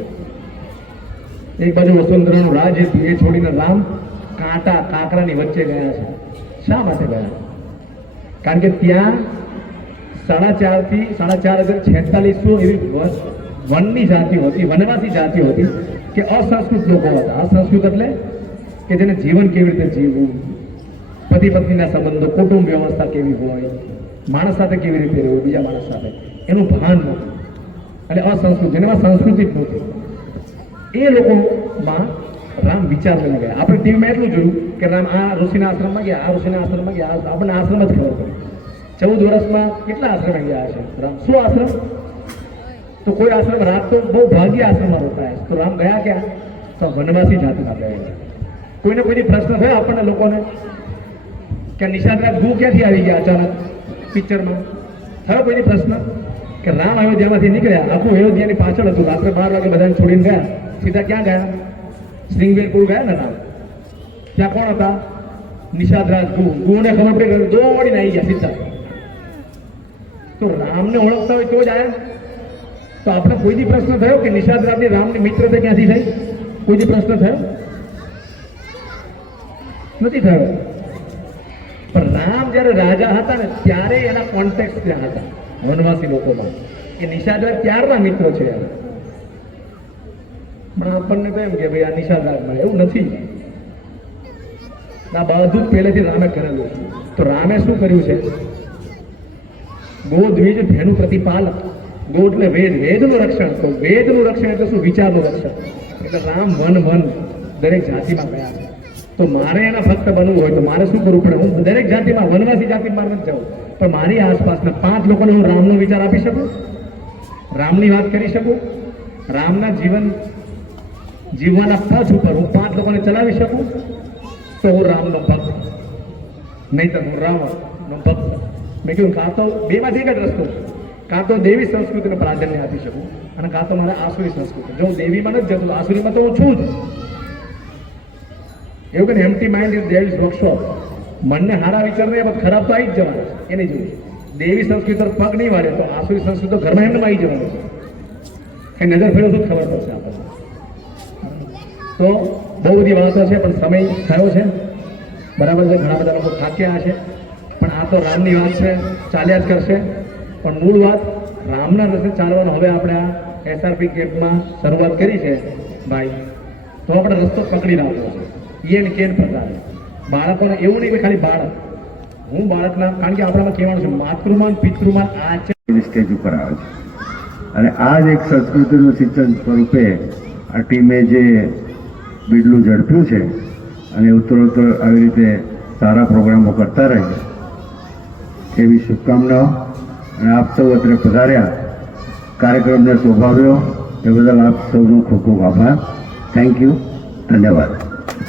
એક બાજુ વસુંધરાનું રાજ હતું, એ છોડીને રામ કાંકરાની વચ્ચે ગયા છે. શા માટે ગયા? કારણ કે ત્યાં 4,546 એવી વનની જાતિઓ હતી, વનવાસી જાતિઓ હતી કે અસંસ્કૃત લોકો હતા. અસંસ્કૃત એટલે કે જેને જીવન કેવી રીતે જીવવું, પતિ પત્નીના સંબંધો, કુટુંબ વ્યવસ્થા કેવી હોય, માણસ સાથે કેવી રીતે રહેવું, બીજા માણસ સાથે, એનું ભાન નહોતું. એટલે અસંસ્કૃત, જેનામાં સંસ્કૃતિ જ નહોતી, એ લોકોમાં રામ વિચાર લઈને ગયા. આપણે ટીવીમાં એટલું જોયું કે રામ આ ઋષિના આશ્રમમાં ગયા, આ ઋષિના આશ્રમમાં ગયા. આપણને આશ્રમ જ ખબર પડી. 14 વર્ષમાં કેટલા આશ્રમે ગયા છે રામ? 100 આશ્રમ? તો કોઈ આશ્રમ, રાત તો બહુ ભાગ્ય આશ્રમમાં રોકાય. તો રામ ગયા ક્યાં? તો વનવાસી જાતિના ગયા. કોઈને કોઈની પ્રશ્ન થયો આપણને લોકોને કે નિશાંતરાજ ગુ ક્યાંથી આવી ગયા અચાનક પિક્ચરમાં? થયો કોઈની પ્રશ્ન? કે રામ અયોધ્યામાંથી નીકળ્યા, આખું અયોધ્યાની પાછળ હતું. રાત્રે 12 વાગે બધાને છોડીને ગયા, સીધા ક્યાં ગયા? શ્રીંગવેરપુર ગયા ને રામ. ત્યાં કોણ હતા? નિષાદરાજ ગુને ખબર પડી, દોડીને આવી ગયા સીધા. તો રામને ઓળખતા હોય તો જ આયા. તો આપણે કોઈ દી પ્રશ્ન થયો કે નિષાદરાજની રામની મિત્રતા ક્યાંથી થઈ? કોઈ દી પ્રશ્ન થયો નથી થયો. પણ રામ જ્યારે રાજા હતા ને ત્યારે એના કોન્ટેક્ટ ત્યાં હતા વનવાસી લોકોમાં, કે નિષાદરાજ ત્યારના મિત્રો છે. પણ આપણને તો એમ કે ભાઈ આ નિષાદરાજ મળે, એવું નથી. આ બધું જ પહેલેથી રામે કરેલું છે. તો રામે શું કર્યું છે? ગોદ્વિજ ભેનું પ્રતિપાલક. ગો એટલે વેદ, વેદનું રક્ષણ. તો વેદનું રક્ષણ એટલે શું? વિચારનું રક્ષણ. એટલે રામ વન દરેક જાતિમાં ગયા છે. તો મારે એના ભક્ત બનવું હોય તો મારે શું કરવું પડે? હું દરેક જાતિમાં, વનવાસી જાતિમાં નથી જવું, પણ મારી આસપાસના 5 લોકોને હું રામનો વિચાર આપી શકું, રામની વાત કરી શકું, રામના જીવવાના પથ ઉપર હું 5 લોકોને ચલાવી શકું, તો હું રામનો ભક્ત. નહીં તો હું રાવણનો ભક્ત. મેં કહ્યું કાં તો બેમાંથી એક જ રસ્તો છે. કાં તો દેવી સંસ્કૃતિને પ્રાધાન્ય આપી શકું, અને કાં તો મારે આસુરી સંસ્કૃતિ. જો હું દેવીમાં નથી જતો, આસુરીમાં તો હું છું જ. એવું કે empty mind is devils workshop. મનને સારા વિચાર નહીં, પણ ખરાબ તો આવી જ જવાનું છે. એની જોઈએ દેવી સંસ્કૃતિ પર પગ નહીં વાળે તો આસુરી સંસ્કૃતિ તો ઘરમાં એમને આવી જવાનું છે. એ નજર ફેરવશો જ ખબર પડશે આપણને. તો બહુ બધી વાતો છે, પણ સમય થયો છે, બરાબર છે. ઘણા બધા લોકો થાક્યા છે, પણ આ તો રામની વાત છે, ચાલ્યા જ કરશે. પણ મૂળ વાત રામના રસ્તે ચાલવાનો. હવે આપણે આ SRP કેમ્પમાં શરૂઆત કરી છે ભાઈ, તો આપણે રસ્તો પકડી રાખવો છે. એન કેન પ્રકારે બાળકોને એવું નહીં કે ખાલી બાળક, હું બાળકના, કારણ કે આપણામાં કહેવાનું છે માતૃમાન પિતૃમાન આ છે સ્ટેજ ઉપર આવે છે. અને આ જ એક સંસ્કૃતિનું સિંચન સ્વરૂપે આ ટીમે જે બીડલું ઝડપ્યું છે, અને ઉત્તરોત્તર આવી રીતે સારા પ્રોગ્રામો કરતા રહે એવી શુભકામનાઓ. અને આપ સૌ અત્રે પધાર્યા, કાર્યક્રમને શોભાવ્યો એ બદલ આપ સૌનો ખૂબ ખૂબ આભાર. થેન્ક યુ, ધન્યવાદ.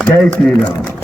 જય શ્રી રામ.